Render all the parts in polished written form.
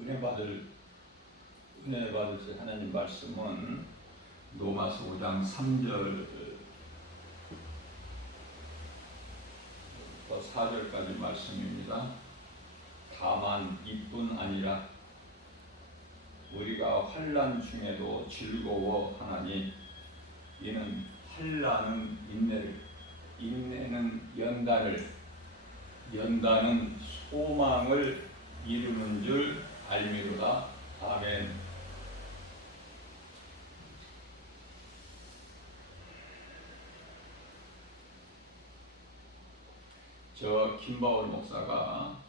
은혜 받으실 하나님 말씀은 로마서 5장 3절부터 4절까지 말씀입니다. 다만 이뿐 아니라 우리가 환난 중에도 즐거워하나니 이는 환난은 인내를, 인내는 연단은 소망을 이루는 줄 알미로다. 아멘. 저 김바울 목사가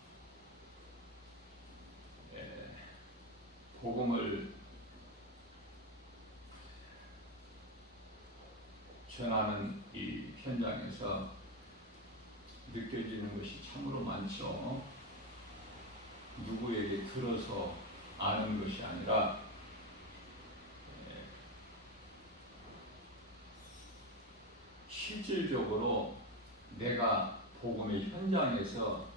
복음을 전하는 이 현장에서 느껴지는 것이 참으로 많죠. 누구에게 들어서 아는 것이 아니라 실질적으로 내가 복음의 현장에서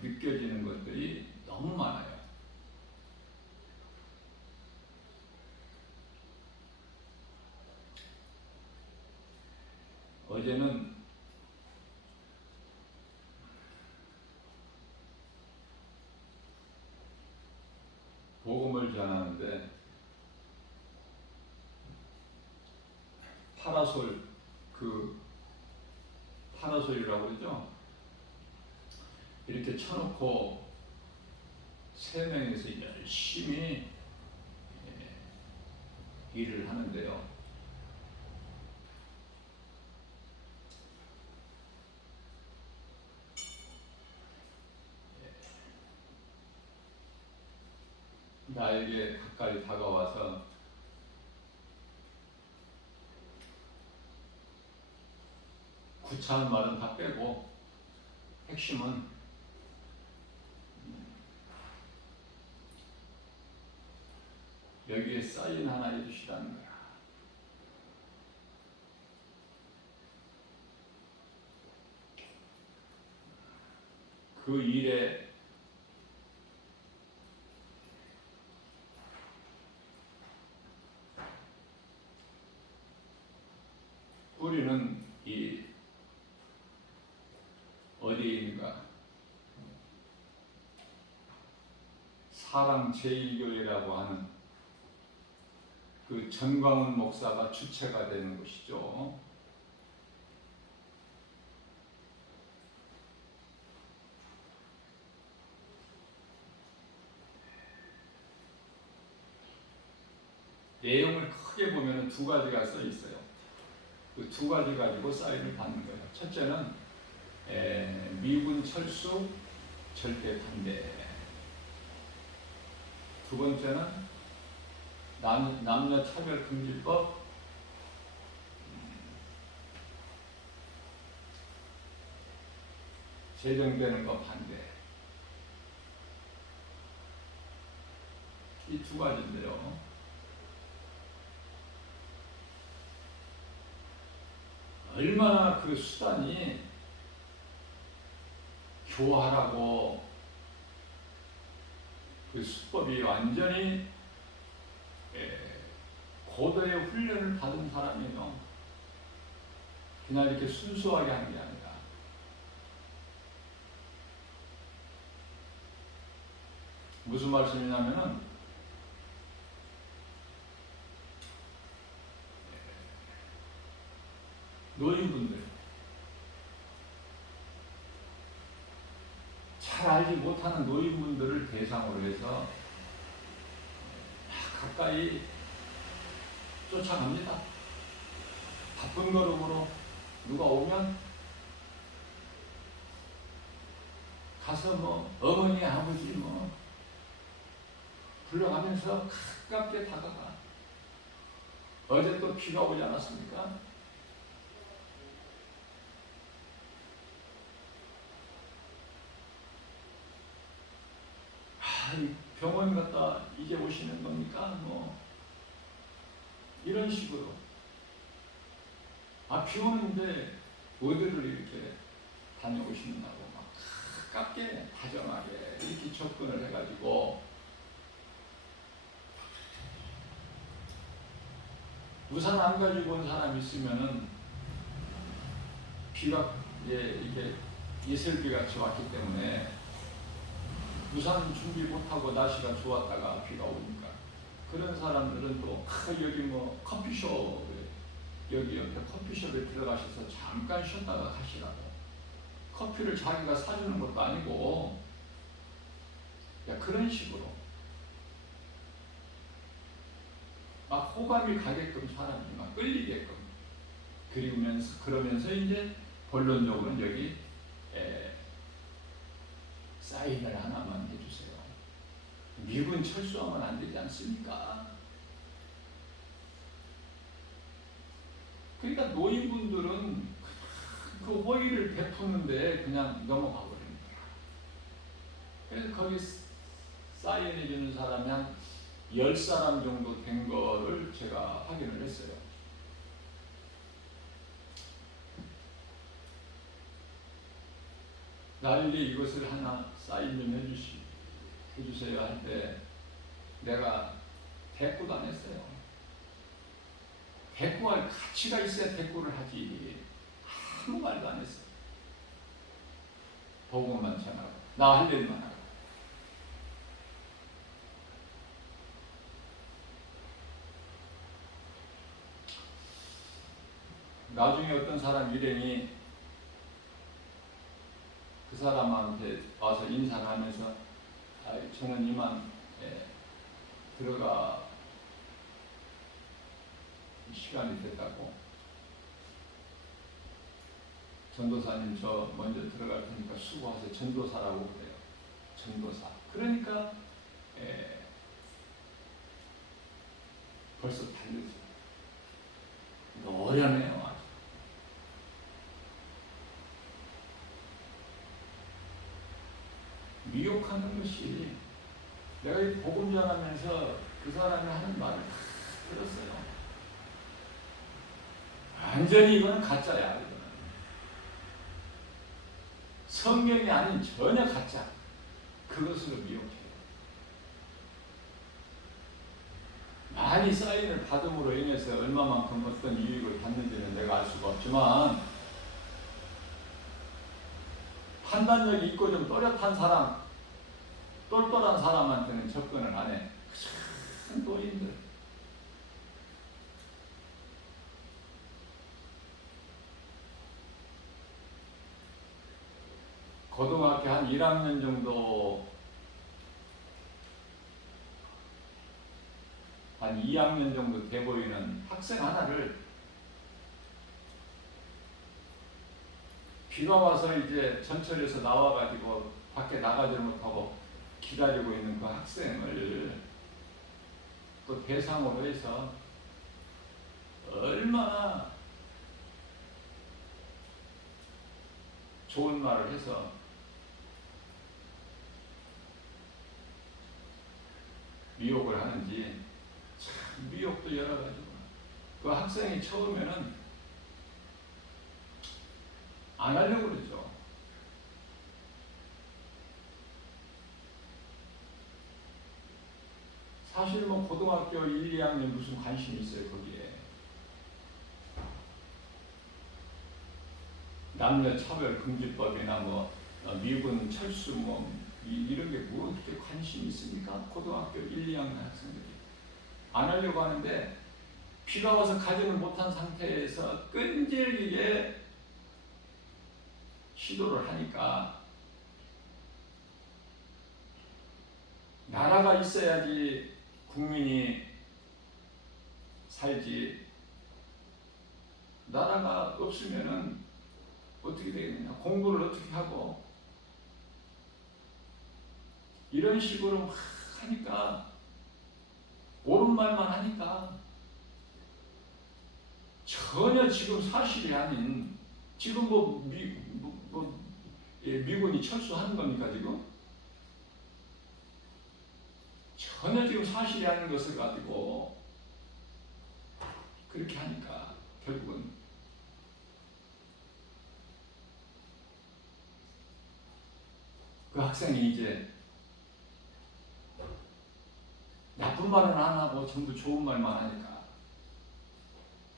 느껴지는 것들이 너무 많아요. 어제는 복음을 전하는데 파라솔이라고 그러죠? 이렇게 쳐놓고 세 명이서 열심히 일을 하는데요. 나에게 가까이 다가와서 구차한 말은 다 빼고 핵심은 여기에 사인 하나 해주시라는 거야. 그 일에 뿌리는 이 어디에 있는가? 사랑 제1교회라고 하는 그 전광훈 목사가 주체가 되는 것이죠. 내용을 크게 보면 두 가지가 써 있어요. 그 두 가지 가지고 사인을 받는 거예요. 첫째는 미군 철수 절대 반대. 두 번째는 남녀 차별 금지법 제정되는 것 반대. 이 두 가지인데요. 얼마나 그 수단이 교활하고 그 수법이 완전히 고도의 훈련을 받은 사람이에요. 그냥 이렇게 순수하게 하는 게 아니라. 무슨 말씀이냐면은 노인분들, 잘 알지 못하는 노인분들을 대상으로 해서 가까이 쫓아갑니다. 바쁜 걸음으로 누가 오면 가서 어머니 아버지 불러가면서 가깝게 다가가. 어제 또 비가 오지 않았습니까? 병원 갔다 이제 오시는 겁니까? 이런 식으로. 비 오는데 어디를 이렇게 다녀오시느냐고 막 가깝게 다정하게 이렇게 접근을 해가지고 우산 안 가지고 온 사람 있으면은 비가 이게 이슬비같이 왔기 때문에 우산 준비 못하고 날씨가 좋았다가 비가 오니까 그런 사람들은 또 여기 뭐 커피숍 여기 옆에 커피숍에 들어가셔서 잠깐 쉬었다가 가시라고. 커피를 자기가 사주는 것도 아니고 그런 식으로 막 호감이 가게끔 사람이 막 끌리게끔 그러면서 이제 본론적으로는 여기 사인을 하나만 해주세요. 미군 철수하면 안 되지 않습니까? 그러니까 노인분들은 그 호의를 베푸는데 그냥 넘어가 버립니다. 그래서 거기 사인해주는 사람이 한 10사람 정도 된 거를 제가 확인을 했어요. 난리 이것을 하나 사인 좀 해주세요 할 때 내가 대꾸도 안 했어요. 대꾸할 가치가 있어야 대꾸를 하지. 아무 말도 안 했어요. 보고만 전하고 나 할 일만 하고. 나중에 어떤 사람 일행이 그 사람한테 와서 인사를 하면서 저는 이만 들어가 시간이 됐다고. 전도사님 저 먼저 들어갈 테니까 수고하세요. 전도사라고 그래요. 전도사. 그러니까 벌써 달렸어요. 어려네요. 아주. 미혹하는 것이 내가 이 복음 전하면서 그 사람이 하는 말을 다 들었어요. 완전히 이거는 가짜야. 이거는. 성경이 아닌 전혀 가짜. 그것으로 미혹해요. 많이 사인을 받음으로 인해서 얼마만큼 어떤 유익을 받는지는 내가 알 수가 없지만 판단력이 있고 좀 또렷한 사람, 똘똘한 사람한테는 접근을 안 해. 큰 노인들. 고등학교 한 1학년 정도, 한 2학년 정도 돼 보이는 학생 하나를 비가 와서 이제 전철에서 나와가지고 밖에 나가지 못하고 기다리고 있는 그 학생을 또 대상으로 해서 얼마나 좋은 말을 해서 미혹을 하는지. 참 미혹도 여러 가지고. 그 학생이 처음에는 안 하려고 그러죠. 사실 뭐 고등학교 1, 2학년 무슨 관심이 있어요 거기에. 남녀차별금지법이나 뭐 미군 철수 뭐 이런 게 뭐 그렇게 관심이 있습니까? 고등학교 1, 2학년 학생들이 안 하려고 하는데 비가 와서 가지를 못한 상태에서 끈질기게 시도를 하니까 나라가 있어야지 국민이 살지. 나라가 없으면은 어떻게 되겠느냐. 공부를 어떻게 하고. 이런 식으로 막 하니까 옳은 말만 하니까 전혀 지금 사실이 아닌, 지금 미군이 철수하는 겁니까 지금? 전혀 지금 사실이 아닌 것을 가지고 그렇게 하니까 결국은 그 학생이 이제 나쁜 말은 안 하고 전부 좋은 말만 하니까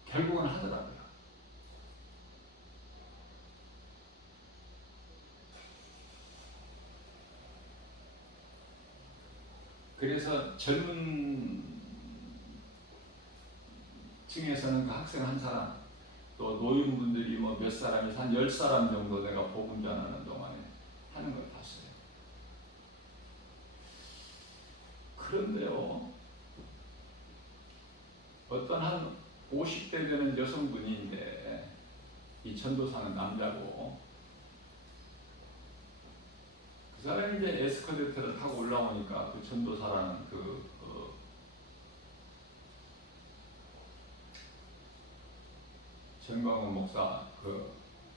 결국은 하더라고요. 그래서 젊은 층에서는 그 학생 한 사람, 또 노인분들이 뭐 몇 사람이 한 10사람 정도 내가 복음 전하는 동안에 하는 걸 봤어요. 그런데요, 어떤 한 50대 되는 여성분인데, 이 전도사는 남자고, 그 사람이 이제 에스컬레이터를 타고 올라오니까 그 전도사라는 정광훈 목사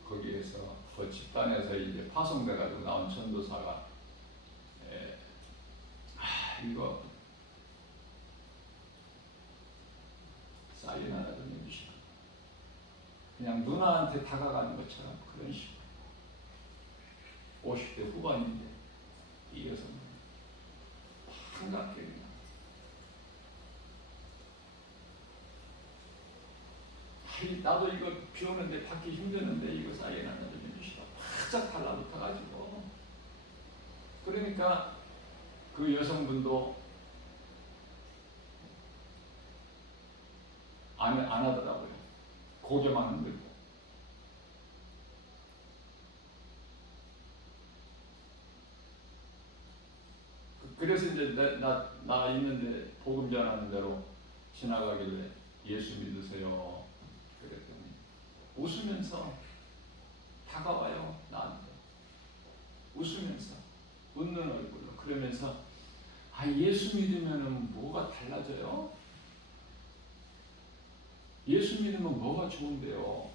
거기에서 그 집단에서 이제 파송돼가지고 나온 전도사가 이거 사인 하나 좀 해주시라. 그냥 누나한테 다가가는 것처럼 그런 식으로 50대 후반인데 이 여성은 한갑게 그냥 나도 이거 비 오는데 받기 힘드는데 이거 사인 하나 좀 해주시라. 바짝 달라붙어가지고 그러니까 그 여성분도 안 하더라고요. 고개만 흔들고. 그래서 이제 나 있는데 복음 전하는 대로 지나가길래 예수 믿으세요. 그랬더니 웃으면서 다가와요. 나한테 웃으면서 웃는 얼굴로 그러면서 예수 믿으면 뭐가 달라져요? 예수 믿으면 뭐가 좋은데요?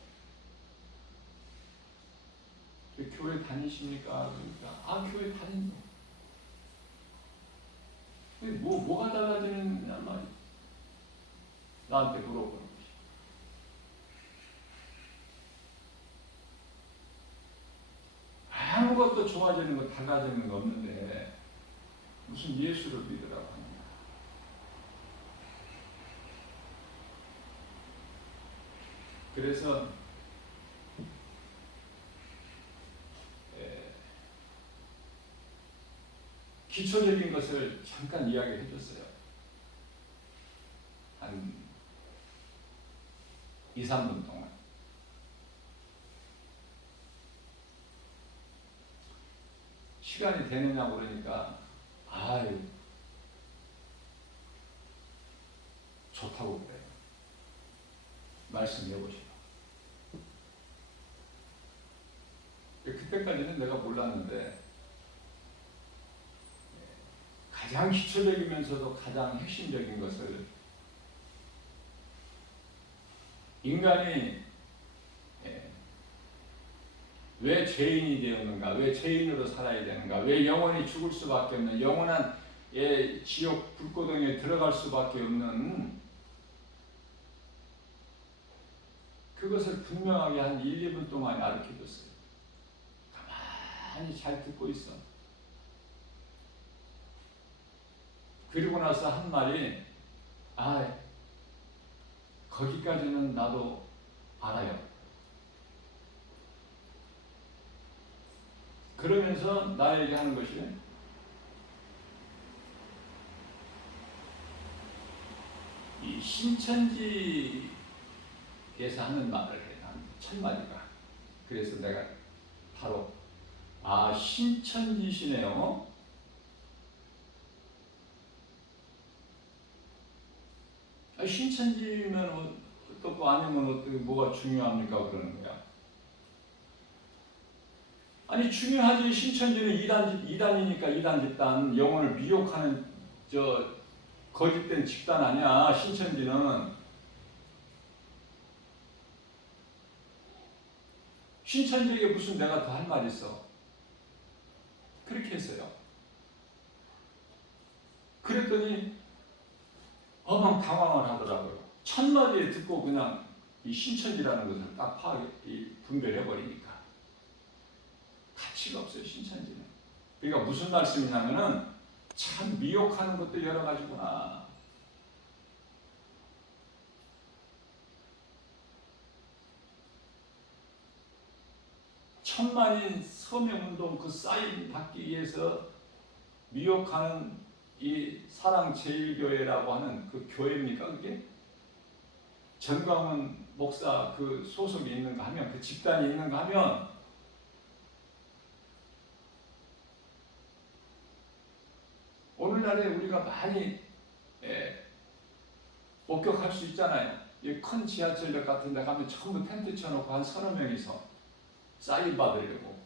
교회 다니십니까? 그러니까 교회 다닌다. 뭐가 달라지느냐 말이야. 나한테 물어보는 거지. 아무것도 좋아지는 거 달라지는 거 없는데 무슨 예수를 믿으라고 하냐. 그래서 기초적인 것을 잠깐 이야기해 줬어요. 한 2, 3분 동안. 시간이 되느냐고 그러니까 좋다고 그래요. 말씀해 보시라. 그때까지는 내가 몰랐는데 가장 기초적이면서도 가장 핵심적인 것을 인간이 왜 죄인이 되었는가, 왜 죄인으로 살아야 되는가, 왜 영원히 죽을 수밖에 없는, 영원한 지옥 불고동에 들어갈 수밖에 없는 그것을 분명하게 한 1, 2분 동안 가르쳐줬어요. 가만히 잘 듣고 있어. 그리고 나서 한 말이 거기까지는 나도 알아요. 그러면서 나에게 하는 것이 이 신천지에서 하는 말을 해. 첫 마디가. 그래서 내가 바로 신천지시네요. 신천지면 어떻고 아니면 어떻게 뭐가 중요합니까? 그러는 거야. 중요하지. 신천지는 이단이니까 이단 집단, 영혼을 미혹하는 거짓된 집단 아니야. 신천지는. 신천지에게 무슨 내가 더 할 말 있어. 그렇게 했어요. 그랬더니 어망 당황을 하더라고요. 첫 마디에 듣고 그냥 이 신천지라는 것을 딱 분별해 버리니까 가치가 없어요. 신천지는. 그러니까 무슨 말씀이냐면은 참 미혹하는 것도 여러 가지구나. 천만인 서명운동 그 사인 받기 위해서 미혹하는 이 사랑제일교회라고 하는 그 교회입니까 그게? 전광훈 목사 그 소속이 있는가 하면, 그 집단이 있는가 하면 오늘날에 우리가 많이 목격할 수 있잖아요. 이 큰 지하철역 같은 데 가면 전부 텐트 쳐놓고 한 서너 명이서 사인 받으려고.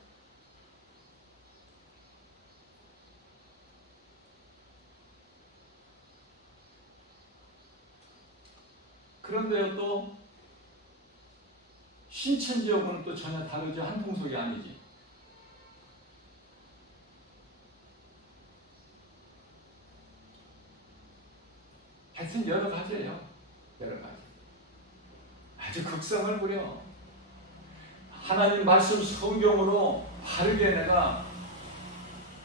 그런데 또 신천 지역은 또 전혀 다르죠. 한 통속이 아니지. 하여튼 여러 가지예요. 여러 가지. 아주 극성을 부려. 하나님 말씀 성경으로 바르게 내가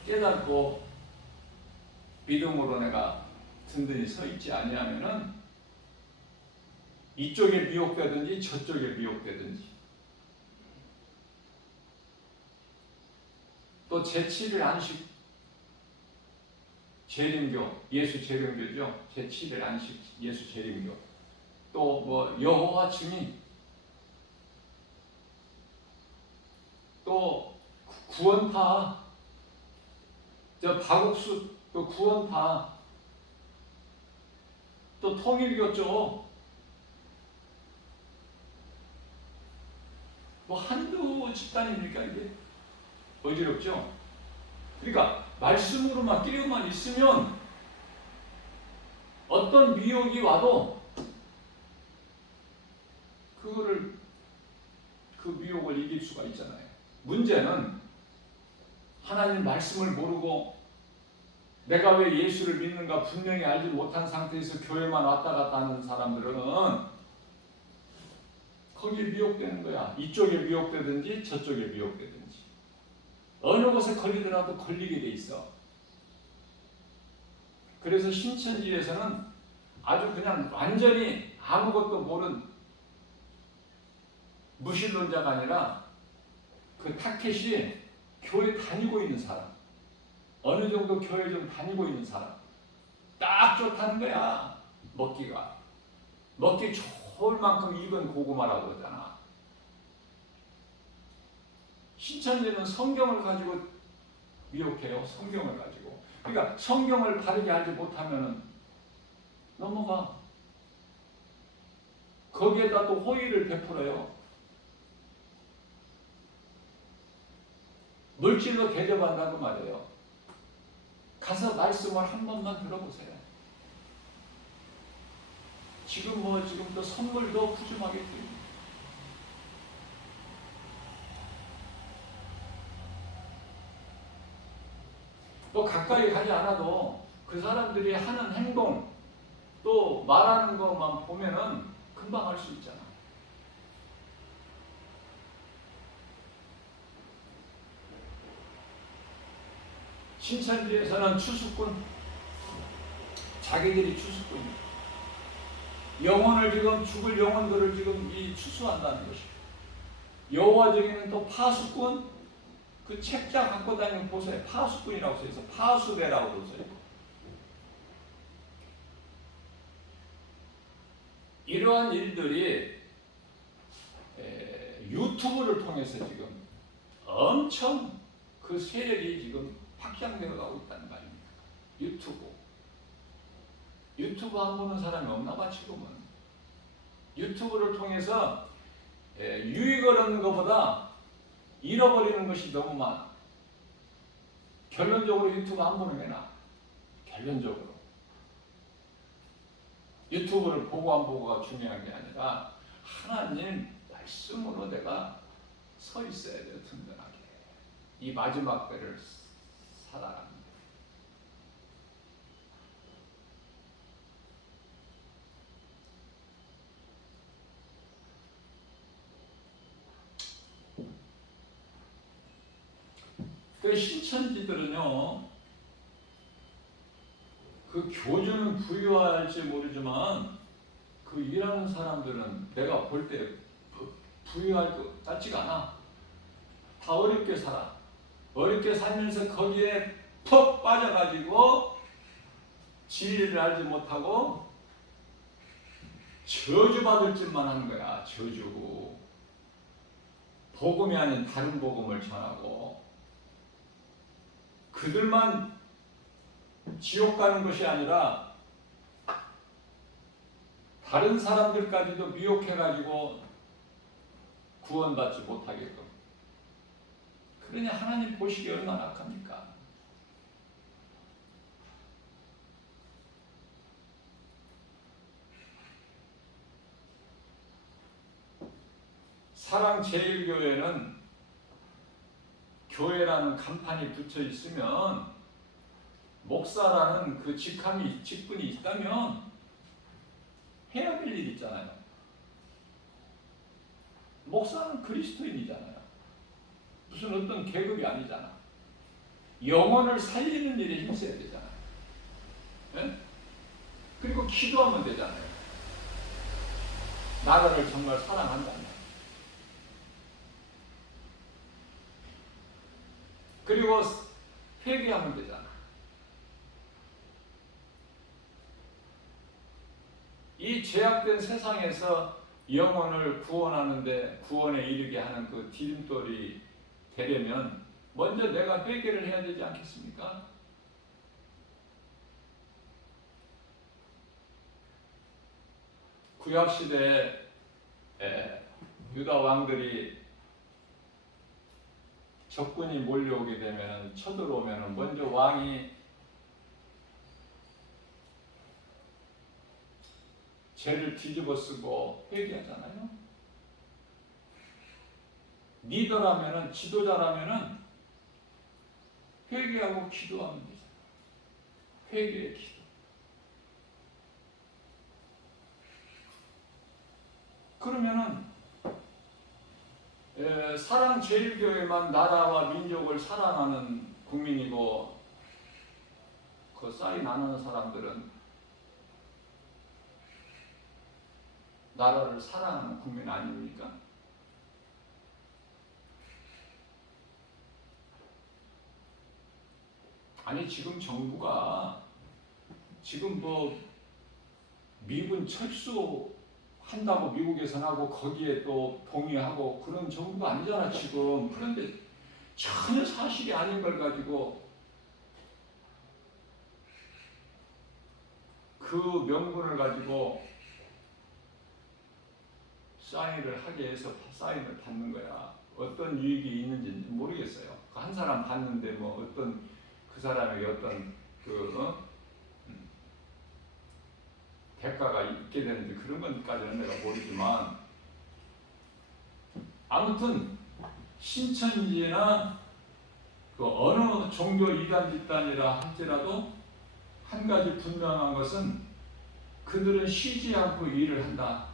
깨닫고 믿음으로 내가 든든히 서 있지 아니하면은 이쪽에 미혹되든지 저쪽에 미혹되든지, 또 제7일 안식 재림교, 예수 재림교죠. 제7일 안식 예수 재림교, 또 뭐 여호와 증인, 또 구원파, 저 박옥수 그 구원파, 또 통일교 쪽, 뭐 한두 집단입니까 이게? 어지럽죠? 그러니까 말씀으로만 끼려만 있으면 어떤 미혹이 와도 그거를, 그 미혹을 이길 수가 있잖아요. 문제는 하나님 말씀을 모르고 내가 왜 예수를 믿는가 분명히 알지 못한 상태에서 교회만 왔다 갔다 하는 사람들은 거기에 미혹되는 거야. 이쪽에 미혹되든지 저쪽에 미혹되든지 어느 곳에 걸리더라도 걸리게 돼 있어. 그래서 신천지에서는 아주 그냥 완전히 아무것도 모른 무신론자가 아니라 그 타켓이 교회 다니고 있는 사람, 어느 정도 교회 좀 다니고 있는 사람, 딱 좋다는 거야. 먹기가. 먹기 좋을 만큼 익은 고구마라고 그러잖아. 신천지는 성경을 가지고 미혹해요. 성경을 가지고. 그러니까 성경을 바르게 알지 못하면 넘어가. 거기에다 또 호의를 베풀어요. 물질로 대접한다고 말해요. 가서 말씀을 한 번만 들어보세요. 지금 또 선물도 푸짐하게 드립니다. 또 가까이 가지 않아도 그 사람들이 하는 행동, 또 말하는 것만 보면은 금방 알 수 있잖아. 신천지에서는 추수꾼, 자기들이 추수꾼이에요. 영혼을 지금, 죽을 영혼들을 지금 이 추수한다는 것이고, 여호와 증인은 또 파수꾼, 그 책자 갖고 다니면 보세요. 파수꾼이라고 써있어. 파수대라고 써있고. 이러한 일들이 유튜브를 통해서 지금 엄청 그 세력이 지금 확장되어 가고 있다는 말입니다. 유튜브 안 보는 사람이 없나 봐 지금은. 유튜브를 통해서 유익을 얻는 것보다 잃어버리는 것이 너무 많아. 결론적으로 유튜브 안 보는 게 나아. 결론적으로 유튜브를 보고 안 보고가 중요한 게 아니라 하나님 말씀으로 내가 서 있어야 돼요. 든든하게. 이 마지막 때를 살아가는. 그 신천지들은요, 그 교주는 부유할지 모르지만 그 일하는 사람들은 내가 볼 때 부유할 것 같지가 않아. 다 어렵게 살아. 어렵게 살면서 거기에 푹 빠져가지고 진리를 알지 못하고 저주받을 짓만 하는 거야. 저주. 복음이 아닌 다른 복음을 전하고, 그들만 지옥 가는 것이 아니라 다른 사람들까지도 미혹해가지고 구원받지 못하게끔. 그러니 하나님 보시기 얼마나 악합니까? 사랑제일교회는 교회라는 간판이 붙여 있으면, 목사라는 그 직분이 있다면 해야 될 일 있잖아요. 목사는 그리스도인이잖아요. 무슨 어떤 계급이 아니잖아. 영혼을 살리는 일에 힘써야 되잖아요. 네? 그리고 기도하면 되잖아요. 나라를 정말 사랑한다면. 그리고 회개하면 되잖아. 이 죄악된 세상에서 영혼을 구원하는데, 구원에 이르게 하는 그 디딤돌이 되려면 먼저 내가 회개를 해야 되지 않겠습니까? 구약시대에 유다 왕들이 적군이 몰려오게 되면, 쳐들어오면 먼저 왕이 죄를 뒤집어 쓰고 회개하잖아요. 리더라면은, 지도자라면은 회개하고 기도하면 되잖아요. 회개의 기도. 그러면은 사랑제일교회만 나라와 민족을 사랑하는 국민이고, 그 사인 안 하는 사람들은 나라를 사랑하는 국민 아닙니까? 아니, 지금 정부가 지금 뭐 미군 철수한다고 미국에서 하고 거기에 또 동의하고 그런 정부가 아니잖아 지금. 그런데 전혀 사실이 아닌 걸 가지고 그 명분을 가지고 사인을 하게 해서 사인을 받는 거야. 어떤 유익이 있는지 모르겠어요. 한 사람 받는데 뭐 어떤 그 사람에게 어떤 대가가 있게 되는지 그런 것까지는 내가 모르지만, 아무튼 신천지나 그 어느 종교 이단 집단이라 할지라도 한 가지 분명한 것은 그들은 쉬지 않고 일을 한다.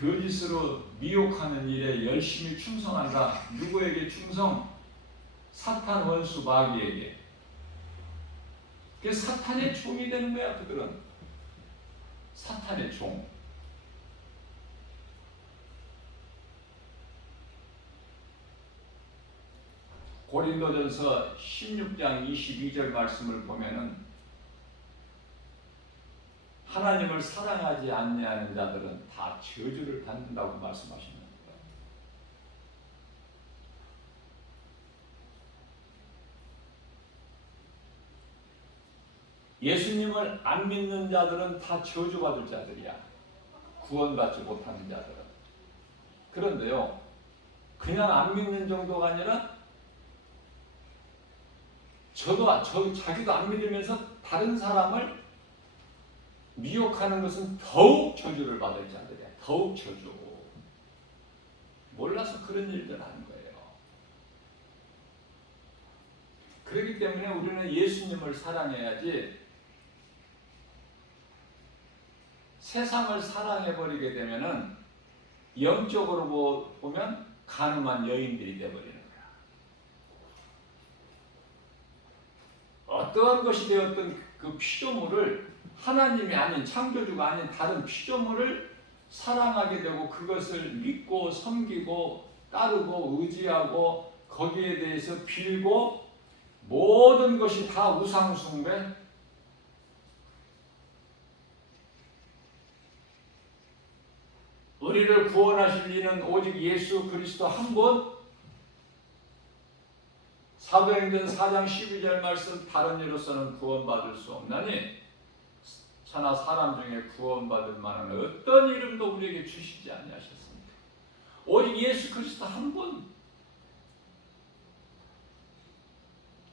거짓으로 미혹하는 일에 열심히 충성한다. 누구에게 충성? 사탄 원수 마귀에게. 그게 사탄의 종이 되는 거야. 그들은 사탄의 종. 고린도전서 16장 22절 말씀을 보면은, 하나님을 사랑하지 않는 자들은 다 저주를 받는다고 말씀하십니다. 예수님을 안 믿는 자들은 다 저주받을 자들이야. 구원받지 못하는 자들은. 그런데요, 그냥 안 믿는 정도가 아니라 자기도 안 믿으면서 다른 사람을 미혹하는 것은 더욱 저주를 받을 자들이야. 더욱 저주. 몰라서 그런 일들 하는 거예요. 그렇기 때문에 우리는 예수님을 사랑해야지, 세상을 사랑해버리게 되면은 영적으로 보면 가늠한 여인들이 되어버리는 거야. 어떠한 것이 되었던 그 피조물을 하나님이 아닌 창조주가 아닌 다른 피조물을 사랑하게 되고 그것을 믿고 섬기고 따르고 의지하고 거기에 대해서 빌고 모든 것이 다 우상숭배. 우리를 구원하실 이는 오직 예수 그리스도 한 분. 사도행전 4장 12절 말씀 다른 이로서는 구원받을 수 없나니 천하 사람 중에 구원받을 만한 어떤 이름도 우리에게 주시지 아니하셨습니까? 오직 예수 그리스도 한 분.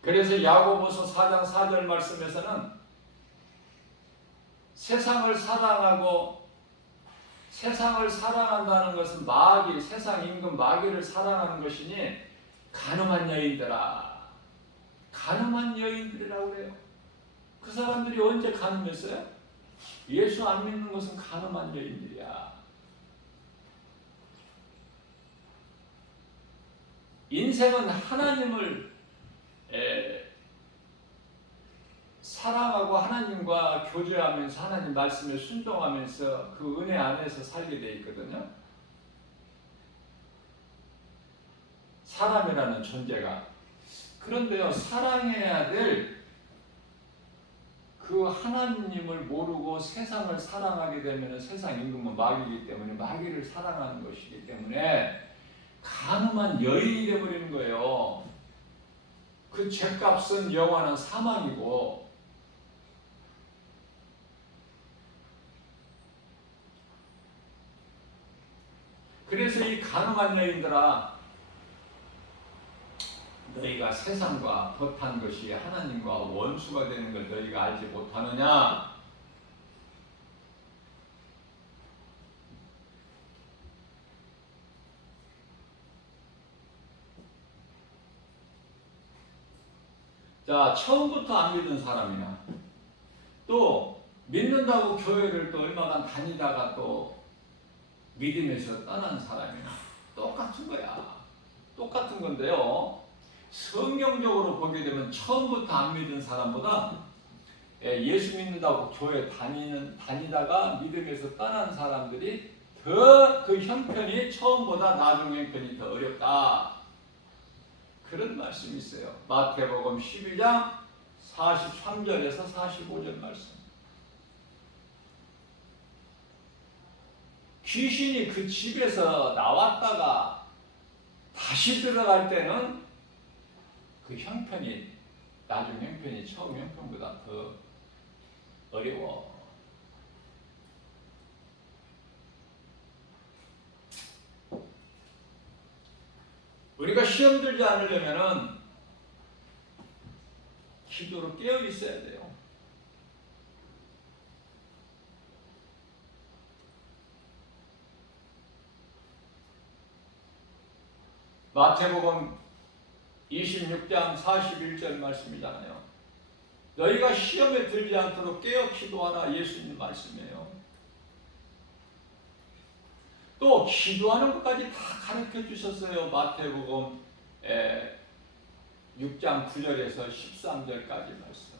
그래서 야고보서 4장 4절 말씀에서는 세상을 사랑한다는 것은 마귀, 세상 임금 마귀를 사랑하는 것이니 가늠한 여인들아. 가늠한 여인들이라고 그래요. 그 사람들이 언제 가늠했어요? 예수 안 믿는 것은 가늠한 여인들이야. 인생은 하나님을 사랑하고 하나님과 교제하면서 하나님 말씀에 순종하면서 그 은혜 안에서 살게 돼 있거든요. 사람이라는 존재가. 그런데요, 사랑해야 될 그 하나님을 모르고 세상을 사랑하게 되면 세상 임금은 마귀이기 때문에 마귀를 사랑하는 것이기 때문에 간음한 여인이 되어버리는 거예요. 그 죄값은 영원한 사망이고, 그래서 이 간음한 여인들아, 너희가 세상과 벗한 것이 하나님과 원수가 되는 걸 너희가 알지 못하느냐? 자, 처음부터 안 믿은 사람이나 또 믿는다고 교회를 또 얼마간 다니다가 또 믿음에서 떠난 사람이나 똑같은 거야. 똑같은 건데요. 성경적으로 보게 되면 처음부터 안 믿은 사람보다 예수 믿는다고 교회 다니다가 믿음에서 떠난 사람들이 더 그 형편이 처음보다 나중 형편이 더 어렵다. 그런 말씀이 있어요. 마태복음 12장 43절에서 45절 말씀. 귀신이 그 집에서 나왔다가 다시 들어갈 때는 그 형편이 나중 형편이 처음 형편보다 더 어려워. 우리가 시험 들지 않으려면은 기도로 깨어 있어야 돼요. 마태복음 26장 41절 말씀이잖아요. 너희가 시험에 들지 않도록 깨어 기도하라. 예수님 말씀이에요. 또 기도하는 것까지 다 가르쳐 주셨어요. 마태복음 6장 9절에서 13절까지 말씀.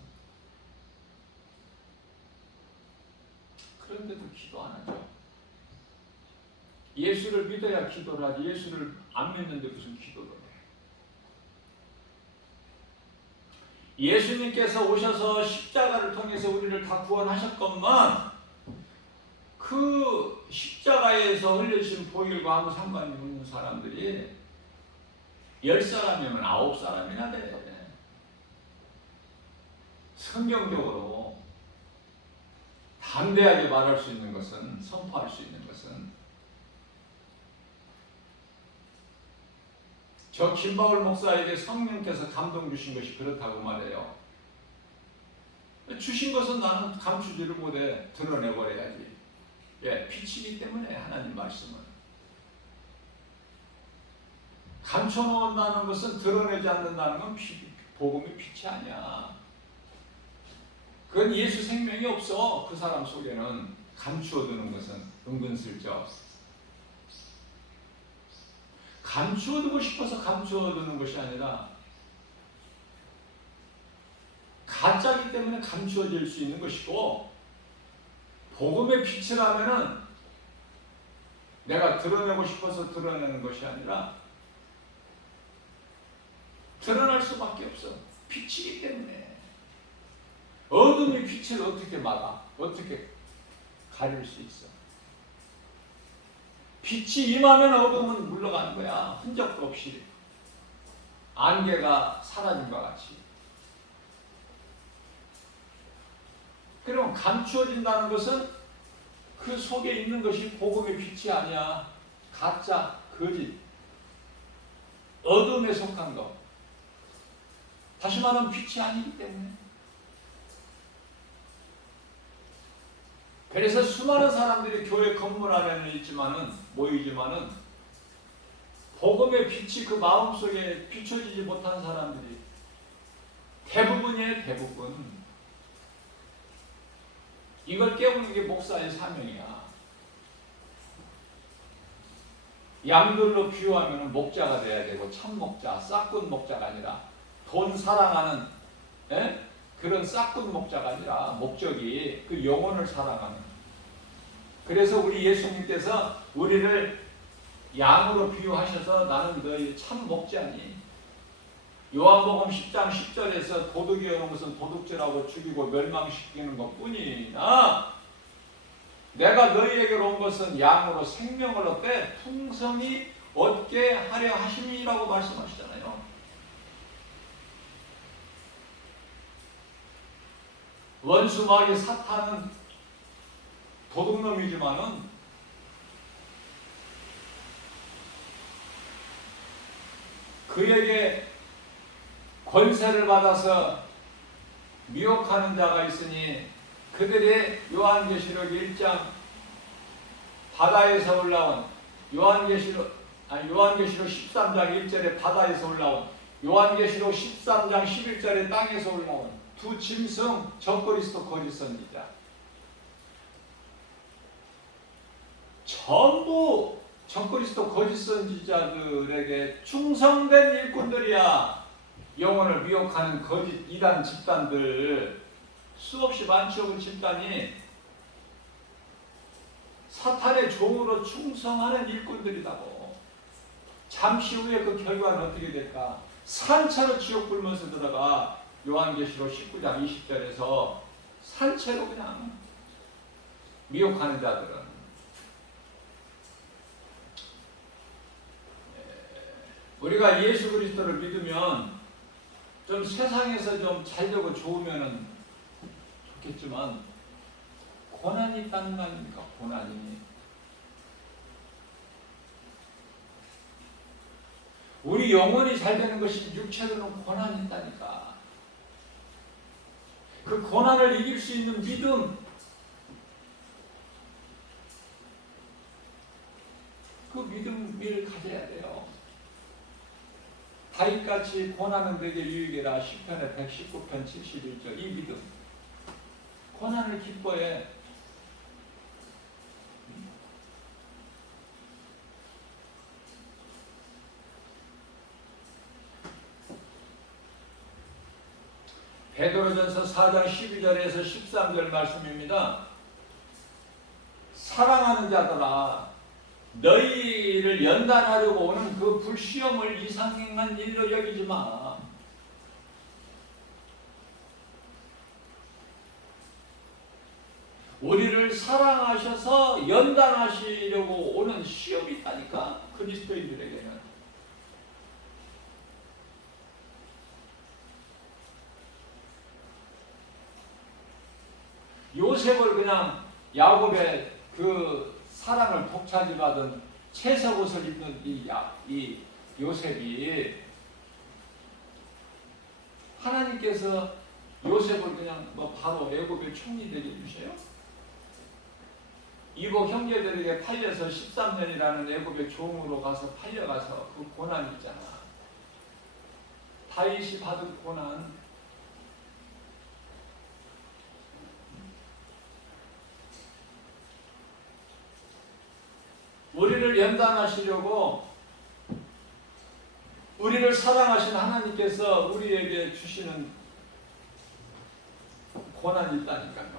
그런데도 기도 안 하죠. 예수를 믿어야 기도를 하지. 예수를 안 믿는데 무슨 기도를 해. 예수님께서 오셔서 십자가를 통해서 우리를 다 구원하셨건만 그 십자가에서 흘려진 보혈과 아무 상관이 없는 사람들이 10사람이면 9사람이나 돼. 성경적으로 담대하게 말할 수 있는 것은, 선포할 수 있는 것은, 저 김바울 목사에게 성령께서 감동 주신 것이 그렇다고 말해요. 주신 것은 나는 감추지를 못해. 드러내버려야지. 빛이기 때문에 하나님 말씀은. 감춰놓는다는 것은 드러내지 않는다는 건 복음의 빛이 아니야. 그건 예수 생명이 없어. 그 사람 속에는 감추어두는 것은 은근슬쩍. 감추어두고 싶어서 감추어두는 것이 아니라 가짜이기 때문에 감추어질 수 있는 것이고, 복음의 빛이라면은 내가 드러내고 싶어서 드러내는 것이 아니라 드러날 수밖에 없어. 빛이기 때문에. 어둠이 빛을 어떻게 막아? 어떻게 가릴 수 있어? 빛이 임하면 어둠은 물러가는 거야. 흔적도 없이. 안개가 사라진 것 같이. 그럼 감추어진다는 것은 그 속에 있는 것이 복음의 빛이 아니야. 가짜, 거짓, 어둠에 속한 것. 다시 말하면 빛이 아니기 때문에. 그래서 수많은 사람들이 교회 건물 안에는 모이지만은 복음의 빛이 그 마음속에 비춰지지 못한 사람들이 대부분이에요. 대부분. 이걸 깨우는 게 목사의 사명이야. 양들로 비유하면 목자가 돼야 되고, 참 목자, 싹군 목자가 아니라 돈 사랑하는 그런 싹군 목자가 아니라 목적이 그 영혼을 사랑하는. 그래서 우리 예수님께서 우리를 양으로 비유하셔서 나는 너희 참 목자니. 요한복음 10장 10절에서 도둑이 오는 것은 도둑질하고 죽이고 멸망시키는 것뿐이나 내가 너희에게로 온 것은 양으로 생명을 얻되 풍성히 얻게 하려 하심이라고 말씀하시잖아요. 원수 마귀 사탄은 도둑놈이지만은 그에게 권세를 받아서 미혹하는 자가 있으니 그들의 요한계시록 1장 바다에서 올라온 요한계시록 13장 1절에 바다에서 올라온 요한계시록 13장 11절에 땅에서 올라온 두 짐승 적그리스도 거짓 선지자 전부 적그리스도 거짓 선지자들에게 충성된 일꾼들이야. 영혼을 미혹하는 거짓 이단 집단들 수없이 많죠. 그 집단이 사탄의 종으로 충성하는 일꾼들이라고. 잠시 후에 그 결과는 어떻게 될까? 산채로 지옥 불면서 들어가. 요한계시록 19장 20절에서 산채로 그냥 미혹하는 자들은 우리가 예수 그리스도를 믿으면 좀 세상에서 좀 잘되고 좋으면 좋겠지만 고난이 있다는 거 아닙니까? 고난이. 우리 영혼이 잘 되는 것이 육체로는 고난이 있다니까. 그 고난을 이길 수 있는 믿음, 그 믿음을 가져야 돼요. 다윗같이 고난은 내게 유익이라 시편의 119편 71절. 이 믿음. 고난을 기뻐해. 베드로전서 4장 12절에서 13절 말씀입니다. 사랑하는 자들아 너희를 연단하려고 오는 그 불시험을 이상행한 일로 여기지 마. 우리를 사랑하셔서 연단하시려고 오는 시험이 있다니까. 그리스도인들에게는. 요셉을 그냥 야곱의 그 사랑을 독차지받은 채색 옷을 입는 이 요셉이 하나님께서 요셉을 그냥 바로 애굽의 총리 내려주세요. 이복 형제들에게 팔려서 13년이라는 애굽의 종으로 가서 팔려가서 그 고난 있잖아. 다윗이 받은 고난. 우리를 연단하시려고 우리를 사랑하신 하나님께서 우리에게 주시는 고난이 있다니까요.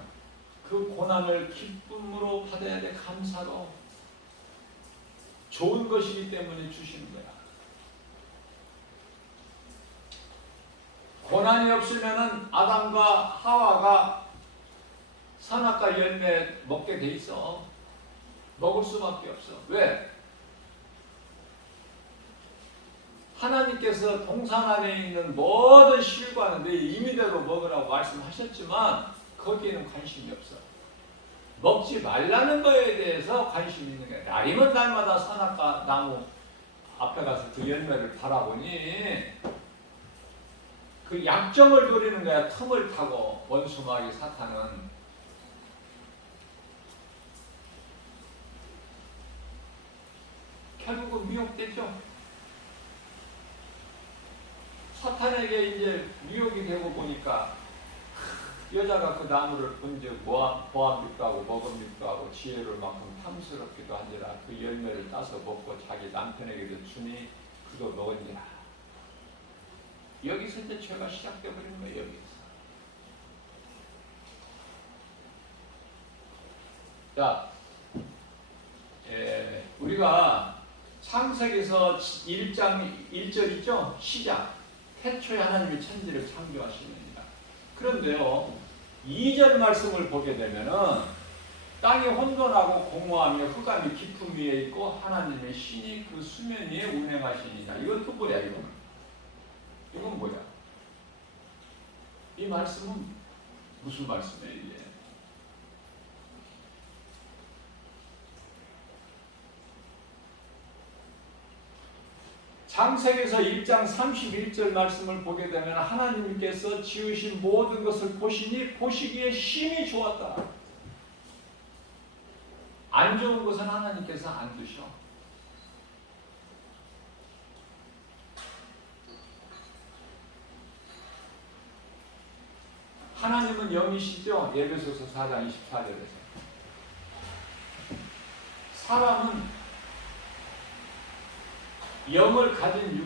그 고난을 기쁨으로 받아야 돼. 감사로. 좋은 것이기 때문에 주시는 거야. 고난이 없으면은 아담과 하와가 선악과 열매 먹게 돼 있어. 먹을 수밖에 없어. 왜? 하나님께서 동산 안에 있는 모든 실과는 내 임의대로 먹으라고 말씀하셨지만 거기에는 관심이 없어. 먹지 말라는 거에 대해서 관심이 있는 거야. 날이면 날마다 선악과 나무 앞에 가서 그 열매를 바라보니 그 약점을 노리는 거야. 틈을 타고 원수마귀 사탄은. 결국은 미혹되죠. 사탄에게 이제 미혹이 되고 보니까 여자가 그 나무를 본즉 보암빛도 하고 먹음빛도 하고 지혜로울 만큼 탐스럽기도 한지라 그 열매를 따서 먹고 자기 남편에게도 주니 그도 먹은지라. 여기서 이제 죄가 시작되어 버리는 거예요. 여기서. 자, 우리가 창세기에서 1장 1절 있죠? 시작. 태초에 하나님이 천지를 창조하시느니라. 그런데요, 2절 말씀을 보게 되면은 땅이 혼돈하고 공허하며 흑암이 깊음 위에 있고 하나님의 신이 그 수면 위에 운행하시니라. 이건 또 뭐야, 이건? 이건 뭐야? 이 말씀은 무슨 말씀이에요, 이게? 창세기에서 1장 31절 말씀을 보게 되면 하나님께서 지으신 모든 것을 보시니 보시기에 심히 좋았다. 안 좋은 것은 하나님께서 안 두셔. 하나님은 영이시죠? 에베소서 4장 24절에서. 사람은 영을 가진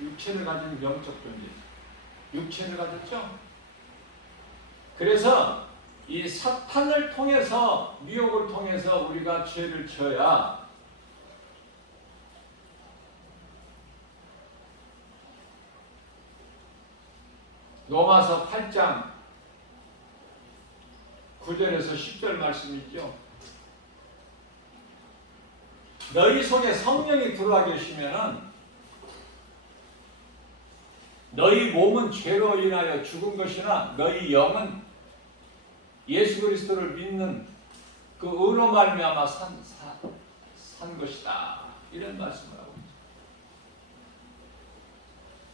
육체를 가진 영적 존재. 육체를 가졌죠? 그래서 이 사탄을 통해서, 미혹을 통해서 우리가 죄를 져야 로마서 8장 9절에서 10절 말씀 있죠? 너희 속에 성령이 들어와 계시면은 너희 몸은 죄로 인하여 죽은 것이나 너희 영은 예수 그리스도를 믿는 그 의로 말미암아 산 것이다. 이런 말씀을 하고 있습니다.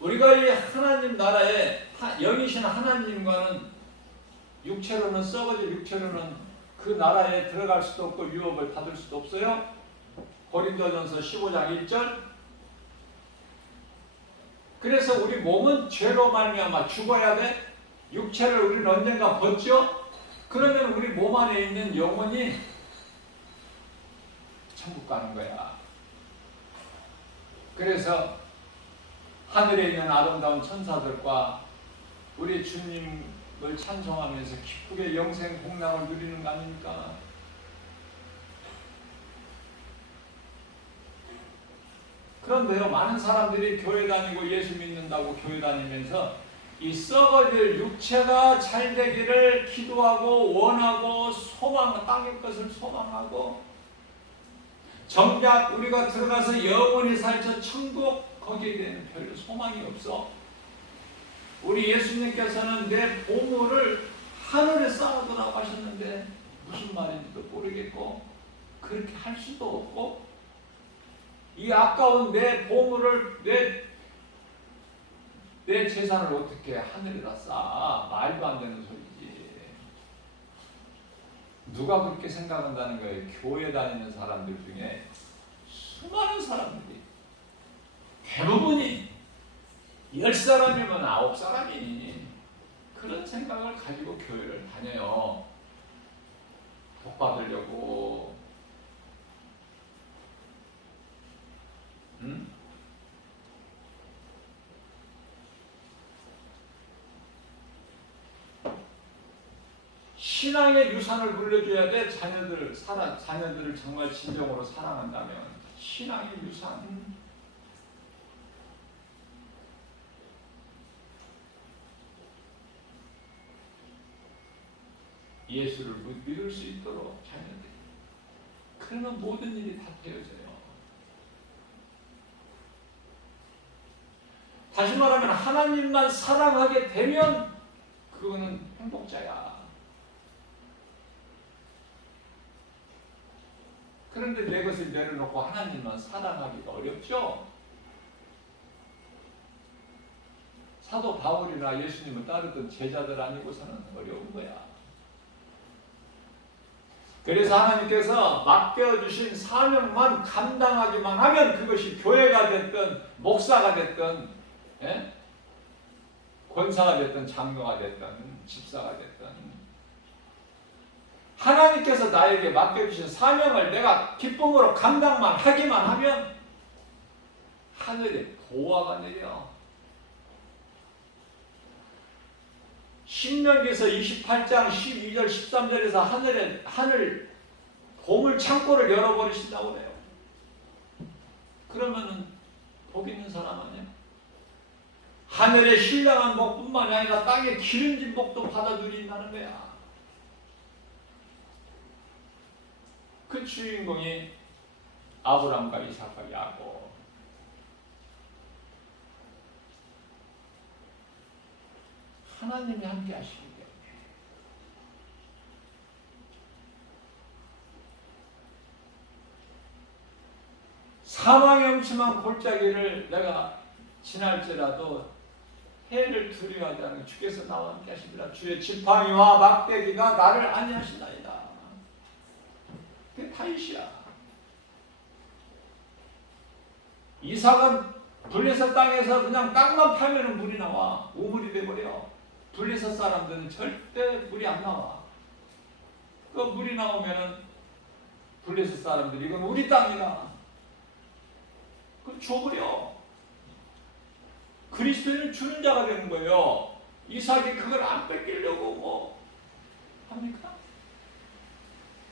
우리가 이 하나님 나라에 영이신 하나님과는 육체로는 썩어질 육체로는 그 나라에 들어갈 수도 없고 유업을 받을 수도 없어요. 고린도전서 15장 1절. 그래서 우리 몸은 죄로 말미암아 죽어야 돼. 육체를 우리는 언젠가 벗죠. 그러면 우리 몸 안에 있는 영혼이 천국 가는 거야. 그래서 하늘에 있는 아름다운 천사들과 우리 주님을 찬송하면서 기쁘게 영생 복락을 누리는 거 아닙니까? 그런데요, 많은 사람들이 교회 다니고 예수 믿는다고 교회 다니면서 이 썩어질 육체가 잘 되기를 기도하고 원하고 땅의 것을 소망하고 정작 우리가 들어가서 영원히 살 저 천국 거기에 대한 별로 소망이 없어. 우리 예수님께서는 내 보물을 하늘에 쌓아두라고 하셨는데 무슨 말인지도 모르겠고 그렇게 할 수도 없고 이 아까운 내 보물을 내 재산을 어떻게 하늘에다 쌓아? 말도 안 되는 소리지. 누가 그렇게 생각한다는 거예요? 교회 다니는 사람들 중에 수많은 사람들이 대부분이 10사람이면 9사람이 그런 생각을 가지고 교회를 다녀요. 복 받으려고. 신앙의 유산을 물려줘야 돼. 자녀들을 정말 진정으로 사랑한다면 신앙의 유산. 예수를 믿을 수 있도록 자녀들이. 그러면 모든 일이 다 되어져요. 다시 말하면 하나님만 사랑하게 되면 그거는 행복자야. 그런데 내 것을 내려놓고 하나님만 사랑하기가 어렵죠? 사도 바울이나 예수님을 따르던 제자들 아니고서는 어려운 거야. 그래서 하나님께서 맡겨주신 사명만 감당하기만 하면 그것이 교회가 됐든 목사가 됐든 권사가 됐든 장로가 됐든 집사가 됐든 하나님께서 나에게 맡겨주신 사명을 내가 기쁨으로 감당만 하기만 하면 하늘에 보화가 내려. 신명기에서 28장 12절 13절에서 하늘 보물 창고를 열어버리신다고 그래요. 그러면은 복 있는 사람 아니야? 하늘의 신령한 복뿐만이 아니라 땅의 기름진 복도 받아 누린다는 거야. 그 주인공이 아브람과 이삭과 야곱. 하나님이 함께 하시기 때문에. 사망의 음침한 골짜기를 내가 지날지라도 해를 두려워하지 않으면 주께서 나와 함께 하시리라. 주의 지팡이와 막대기가 나를 안위하시나이다. 그게 다윗이야. 이삭은 블레셋 땅에서 그냥 땅만 파면 물이 나와. 우물이 돼버려. 블레셋 사람들은 절대 물이 안 나와. 그 물이 나오면은 블레셋 사람들이 이건 우리 땅이다. 그걸 줘버려. 그리스도인은 주는 자가 되는 거예요. 이삭이 그걸 안 뺏기려고 뭐 합니까?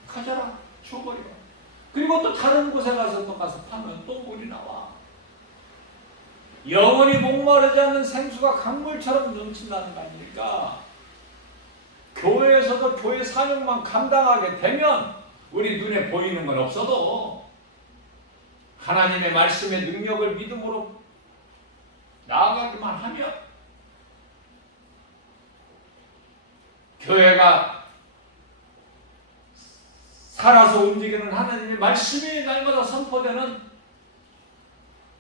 가져라. 줘버려. 그리고 또 다른 곳에 가서 또 가서 파면 또 물이 나와. 영원히 목마르지 않는 생수가 강물처럼 넘친다는 거 아닙니까? 교회에서도 교회 사역만 감당하게 되면 우리 눈에 보이는 건 없어도 하나님의 말씀의 능력을 믿음으로 나아가기만 하면 교회가 살아서 움직이는 하나님의 말씀이 날마다 선포되는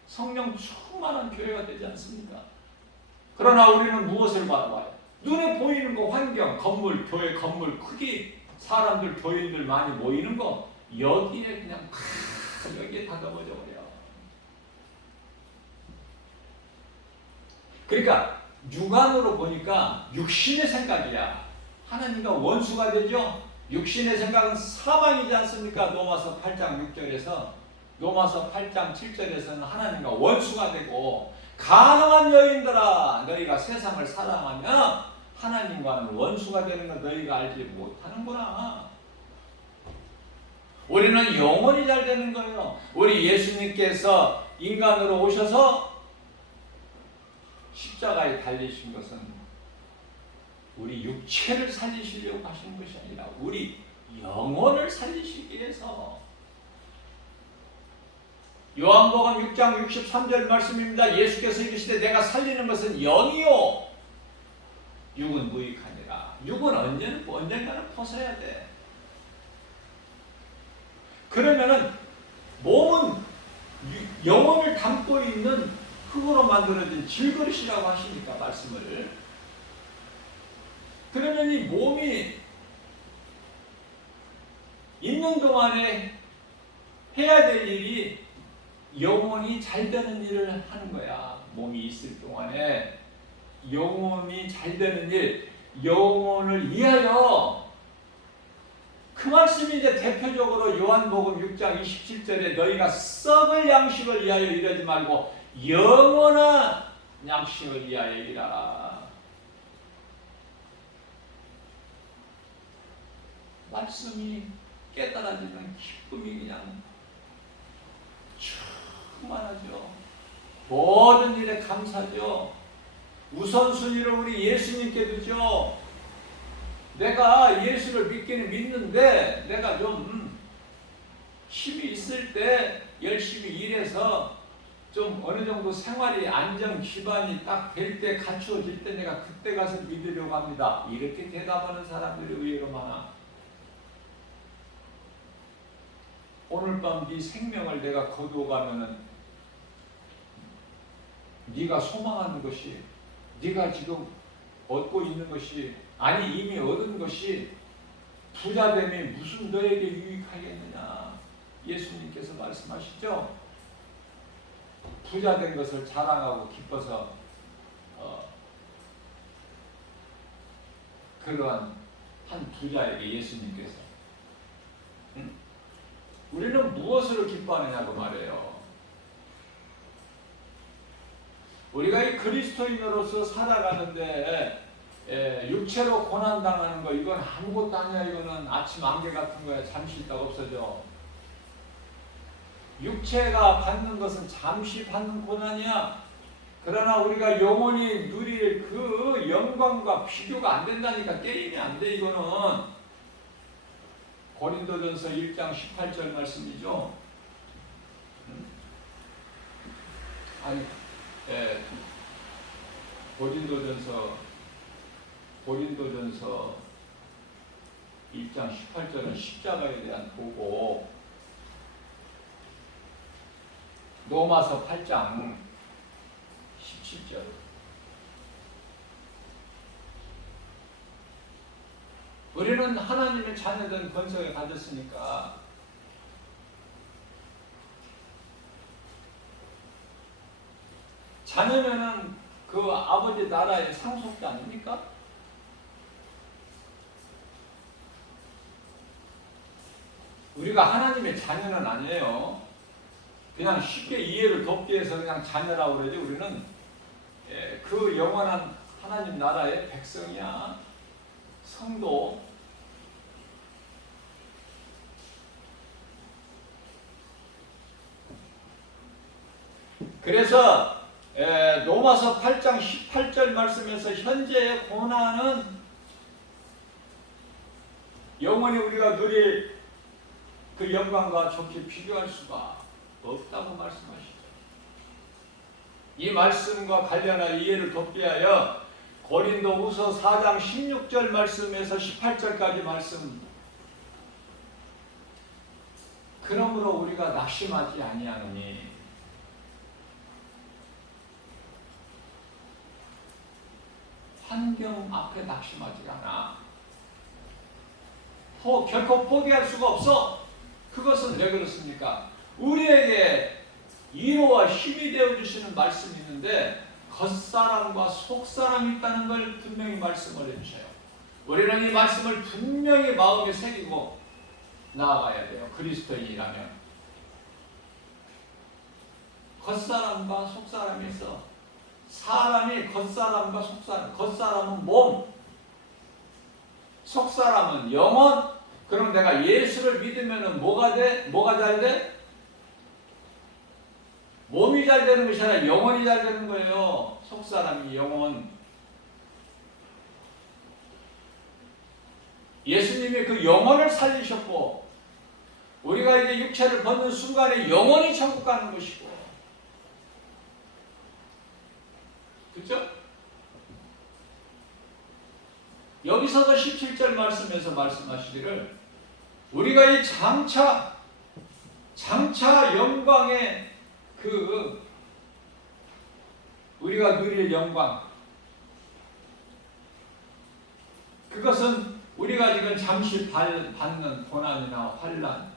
성령 충만한 교회가 되지 않습니까? 그러나 우리는 무엇을 바라봐요? 눈에 보이는 거, 환경, 건물, 교회 건물 크기, 사람들, 교인들 많이 모이는 거 여기에 그냥 여기에 다 넘어져 버려. 그러니까 육안으로 보니까 육신의 생각이야. 하나님과 원수가 되죠. 육신의 생각은 사망이지 않습니까? 로마서 8장 6절에서 로마서 8장 7절에서는 하나님과 원수가 되고 가능한 여인들아 너희가 세상을 사랑하면 하나님과는 원수가 되는 걸 너희가 알지 못하는구나. 우리는 영원히 잘 되는 거예요. 우리 예수님께서 인간으로 오셔서 십자가에 달리신 것은 우리 육체를 살리시려고 하신 것이 아니라 우리 영혼을 살리시기 위해서. 요한복음 6장 63절 말씀입니다. 예수께서 이르시되 내가 살리는 것은 영이요 육은 무익하니라. 육은 언젠가는 벗어야 돼. 그러면은 몸은 영혼을 담고 있는 흙으로 만들어진 질그릇이라고 하시니까 말씀을. 그러면 이 몸이 있는 동안에 해야 될 일이 영혼이 잘 되는 일을 하는 거야. 몸이 있을 동안에 영혼이 잘 되는 일, 영혼을 위하여. 그 말씀이 이제 대표적으로 요한복음 6장 27절에 너희가 썩을 양식을 위하여 일하지 말고 영원한 양식을 위하여 일하라. 말씀이 깨달아지는 기쁨이 그냥 충만하죠. 모든 일에 감사죠. 우선순위를 우리 예수님께 두죠. 내가 예수를 믿기는 믿는데 내가 좀 힘이 있을 때 열심히 일해서 좀 어느 정도 생활이 안정 기반이 딱 될 때 갖추어질 때 내가 그때 가서 믿으려고 합니다. 이렇게 대답하는 사람들이 의외로 많아. 오늘 밤 네 생명을 내가 거두어가면은 네가 소망하는 것이, 네가 지금 얻고 있는 것이, 아니 이미 얻은 것이 부자됨이 무슨 너에게 유익하겠느냐. 예수님께서 말씀하시죠. 부자된 것을 자랑하고 기뻐서 그러한 한 부자에게 예수님께서 우리는 무엇으로 기뻐하느냐고 말해요. 우리가 이 그리스도인으로서 살아가는데 육체로 고난당하는 거 이건 아무것도 아니야. 이거는 아침 안개 같은 거야. 잠시 있다가 없어져. 육체가 받는 것은 잠시 받는 고난이야. 그러나 우리가 영원히 누릴 그 영광과 비교가 안 된다니까. 게임이 안 돼. 이거는 고린도전서 1장 18절 말씀이죠. 아니, 고린도전서 1장 18절은 십자가에 대한 보고, 로마서 8장 17절 우리는 하나님의 자녀된 권세를 가졌으니까 자녀면은 그 아버지 나라의 상속자 아닙니까? 우리가 하나님의 자녀는 아니에요. 그냥 쉽게 이해를 돕기 위해서 그냥 자녀라고 그러지. 우리는 그 영원한 하나님 나라의 백성이야. 성도. 그래서 로마서 8장 18절 말씀에서 현재의 고난은 영원히 우리가 누릴 그 영광과 좋게 비교할 수가 없다고 말씀하시죠. 이 말씀과 관련한 이해를 돕기 위하여 고린도후서 4장 16절 말씀에서 18절까지 말씀. 그러므로 우리가 낙심하지 아니하노니 환경 앞에 낙심하지 않아. 결코 포기할 수가 없어. 그것은 왜 그렇습니까? 우리에게 위로와 힘이 되어주시는 말씀이 있는데 겉사람과 속사람이 있다는 걸 분명히 말씀을 해주셔요. 우리는 이 말씀을 분명히 마음에 새기고 나아가야 돼요. 그리스도인이라면. 겉사람과 속사람이 있어. 사람이 겉사람과 속사람. 겉사람은 몸, 속사람은 영혼. 그럼 내가 예수를 믿으면 뭐가 돼? 뭐가 잘 돼? 몸이 잘 되는 것이 아니라 영혼이 잘 되는 거예요. 속사람이 영혼. 예수님이 그 영혼을 살리셨고 우리가 이제 육체를 벗는 순간에 영혼이 천국 가는 것이고, 그렇죠? 여기서도 17절 말씀에서 말씀하시기를 우리가 이 장차 영광의 우리가 누릴 영광, 그것은 우리가 지금 잠시 받는 고난이나 환난,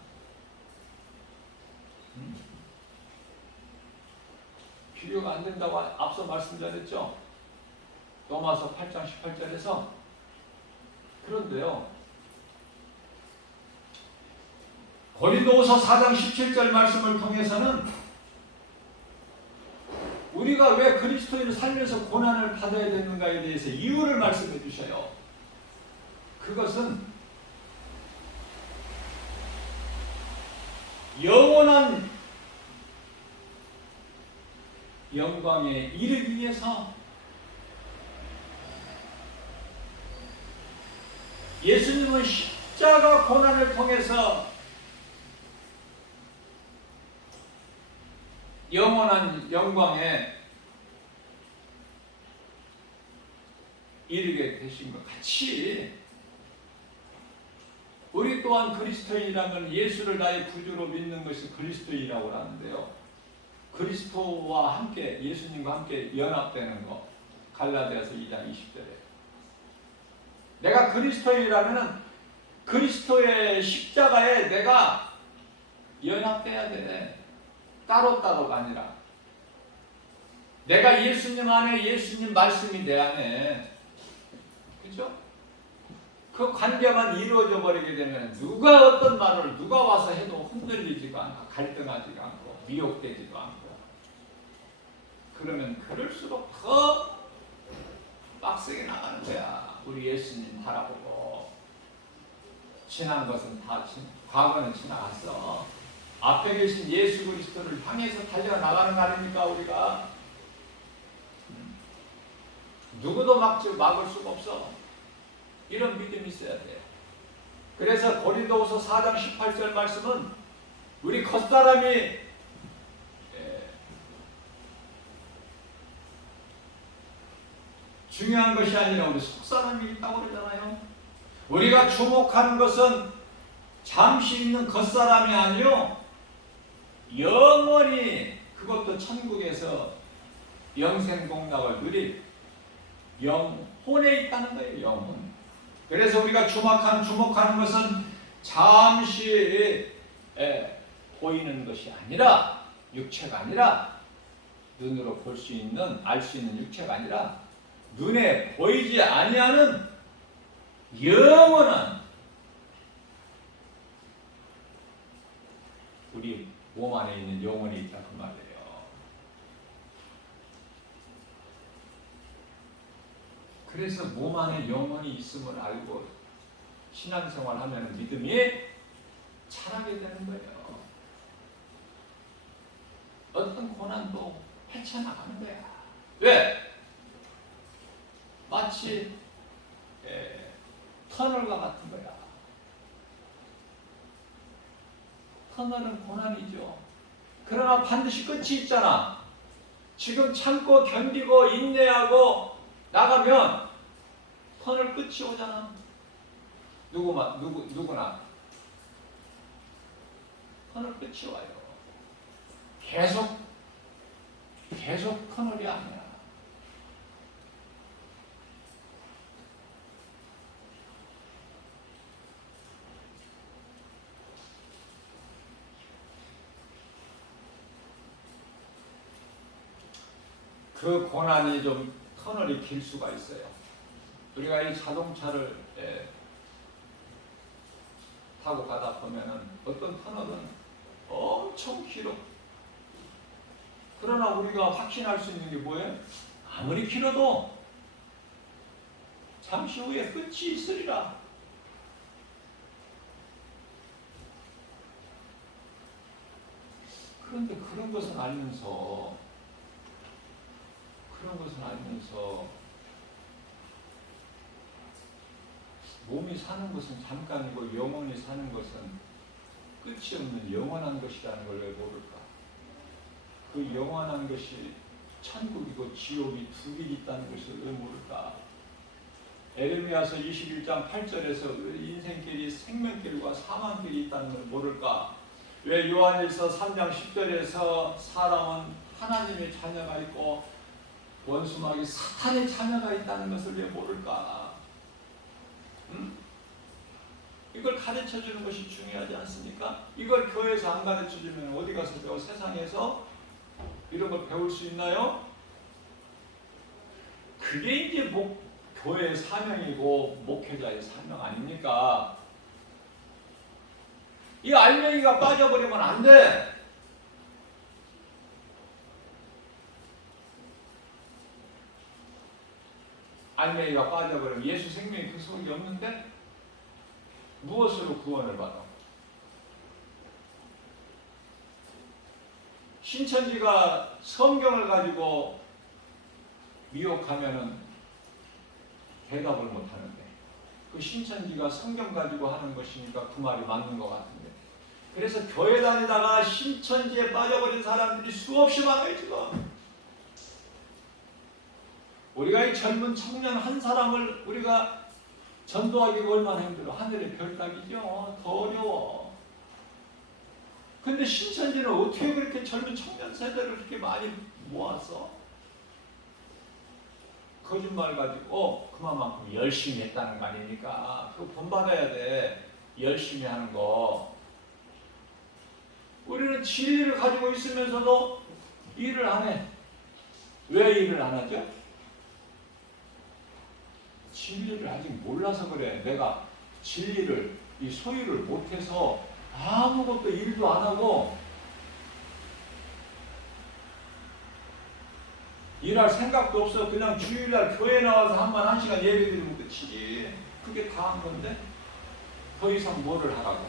비교가 안 된다고 앞서 말씀드렸죠. 로마서 8장 18절에서. 그런데요, 고린도후서 4장 17절 말씀을 통해서는 우리가 왜 그리스도인을 살면서 고난을 받아야 되는가에 대해서 이유를 말씀해 주셔요. 그것은 영원한 영광에 이르기 위해서 예수님은 십자가 고난을 통해서 영원한 영광에 이르게 되신 것 같이 우리 또한 그리스도인이라면 예수를 나의 구주로 믿는 것이 그리스도인이라고 하는데요. 그리스도와 함께 예수님과 함께 연합되는 것 갈라디아서 2장 20절에 내가 그리스도인이라면 그리스도의 십자가에 내가 연합돼야 돼. 따로따로가 아니라 내가 예수님 안에 예수님 말씀이 내 안에 그죠? 그 관계만 이루어져 버리게 되면 누가 어떤 말을 누가 와서 해도 흔들리지가 않고 갈등하지가 않고 미혹되지도 않고 그러면 그럴수록 더 빡세게 나가는 거야. 우리 예수님 바라보고 지난 것은 다 과거는 지나갔어. 앞에 계신 예수 그리스도를 향해서 달려나가는 거 아닙니까 우리가? 누구도 막을 수가 없어. 이런 믿음이 있어야 돼요. 그래서 고린도후서 4장 18절 말씀은 우리 겉사람이 중요한 것이 아니라 우리 속사람이 있다고 그러잖아요. 우리가 주목하는 것은 잠시 있는 겉사람이 아니요 영원히 그것도 천국에서 영생공락을 누릴 영혼에 있다는 거예요. 영혼. 그래서 우리가 주목하는 것은 잠시 보이는 것이 아니라 육체가 아니라 눈으로 볼 수 있는 알 수 있는 육체가 아니라 눈에 보이지 아니하는 영원한 우리 몸 안에 있는 영혼이 있다 그 말이에요. 그래서 몸 안에 영혼이 있음을 알고 신앙생활 하면 믿음이 자라게 되는 거예요. 어떤 고난도 헤쳐나가는 거야. 왜? 마치 터널과 같은 거야. 터널은 고난이죠. 그러나 반드시 끝이 있잖아. 지금 참고 견디고 인내하고 나가면 터널 끝이 오잖아. 누구나 터널 끝이 와요. 계속 터널이 아니야. 그 고난이 좀 터널이 길 수가 있어요. 우리가 이 자동차를 타고 가다 보면은 어떤 터널은 엄청 길어. 그러나 우리가 확신할 수 있는 게 뭐예요? 아무리 길어도 잠시 후에 끝이 있으리라. 그런데 그런 것은 알면서 몸이 사는 것은 잠깐이고 영혼이 사는 것은 끝이 없는 영원한 것이라는 걸 왜 모를까? 그 영원한 것이 천국이고 지옥이 두 길이 있다는 것을 왜 모를까? 에레미야서 21장 8절에서 왜 인생길이 생명길과 사망길이 있다는 걸 모를까? 왜 요한일서 3장 10절에서 사람은 하나님의 자녀가 있고 원수마귀 사탄의 자녀가 있다는 것을 왜 모를까? 이걸 가르쳐주는 것이 중요하지 않습니까? 이걸 교회에서 안 가르쳐주면 어디 가서 배워? 세상에서 이런 걸 배울 수 있나요? 그게 이제 교회의 사명이고 목회자의 사명 아닙니까? 이 알맹이가 빠져버리면 안 돼. 알맹이가 빠져버리면 예수 생명이 그 속에 없는데 무엇으로 구원을 받아? 신천지가 성경을 가지고 미혹하면은 대답을 못 하는데, 그 신천지가 성경 가지고 하는 것이니까 그 말이 맞는 것 같은데, 그래서 교회 다니다가 신천지에 빠져버린 사람들이 수없이 많아요. 지금 우리가 이 젊은 청년 한 사람을 우리가 전도하기가 얼마나 힘들어. 하늘의 별 따기죠. 더 어려워. 근데 신천지는 어떻게 그렇게 젊은 청년 세대를 그렇게 많이 모아서 거짓말 가지고 그만큼 열심히 했다는 거 아닙니까? 그거 본받아야 돼. 열심히 하는 거. 우리는 진리를 가지고 있으면서도 일을 안 해. 왜 일을 안 하죠? 진리를 아직 몰라서 그래. 내가 진리를, 이 소유를 못해서 아무것도 일도 안 하고 일할 생각도 없어. 그냥 주일날 교회 나와서 한 시간 예배 드리면 끝이지. 그게 다 한 건데 더 이상 뭐를 하라고.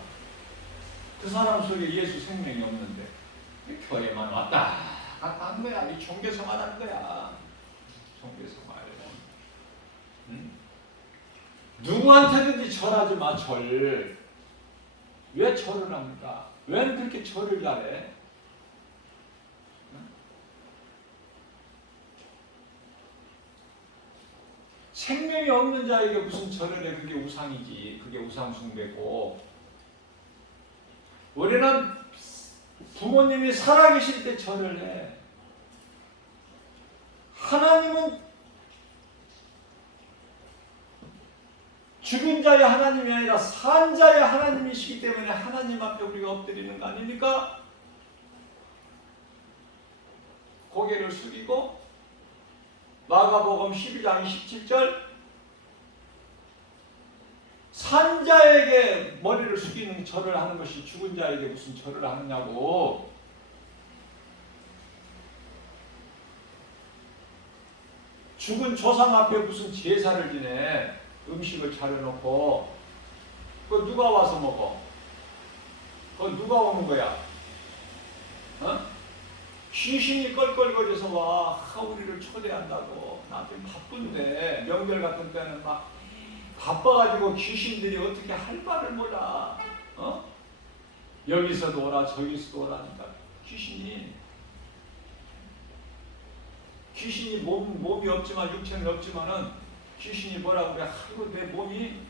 그 사람 속에 예수 생명이 없는데 교회만 왔다 갔다 하는 거야. 이 종교생활 하는 거야. 종교생활. 응? 누구한테든지 절하지 마. 절. 왜 절을 합니까? 왜 그렇게 절을 잘해? 생명이 없는 자에게 무슨 절을 해. 그게 우상이지. 그게 우상 숭배고. 우리는 부모님이 살아계실 때 절을 해. 하나님은 죽은 자의 하나님이 아니라 산 자의 하나님이시기 때문에 하나님 앞에 우리가 엎드리는 거 아닙니까? 고개를 숙이고 마가복음 12장 17절 산 자에게 머리를 숙이는 절을 하는 것이 죽은 자에게 무슨 절을 하느냐고. 죽은 조상 앞에 무슨 제사를 지내. 음식을 차려놓고 그거 누가 와서 먹어? 그거 누가 오는 거야? 어? 귀신이 껄껄거려서 와. 우리를 초대한다고. 나 지금 바쁜데 명절 같은 때는 막 바빠가지고 귀신들이 어떻게 할 바를 몰라. 어? 여기서도 오라 저기서도 오라니까. 귀신이 몸이 없지만 육체는 없지만은 귀신이 뭐라고 그래? 아이고 내 몸이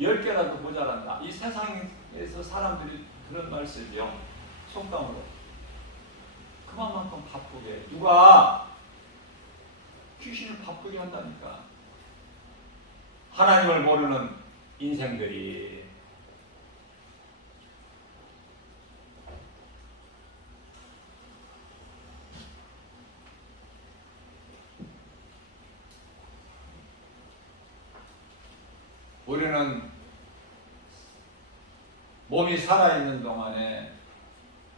10개라도 모자란다. 이 세상에서 사람들이 그런 말 쓰죠. 속담으로. 그만큼 바쁘게. 누가 귀신을 바쁘게 한다니까. 하나님을 모르는 인생들이. 우리는 몸이 살아있는 동안에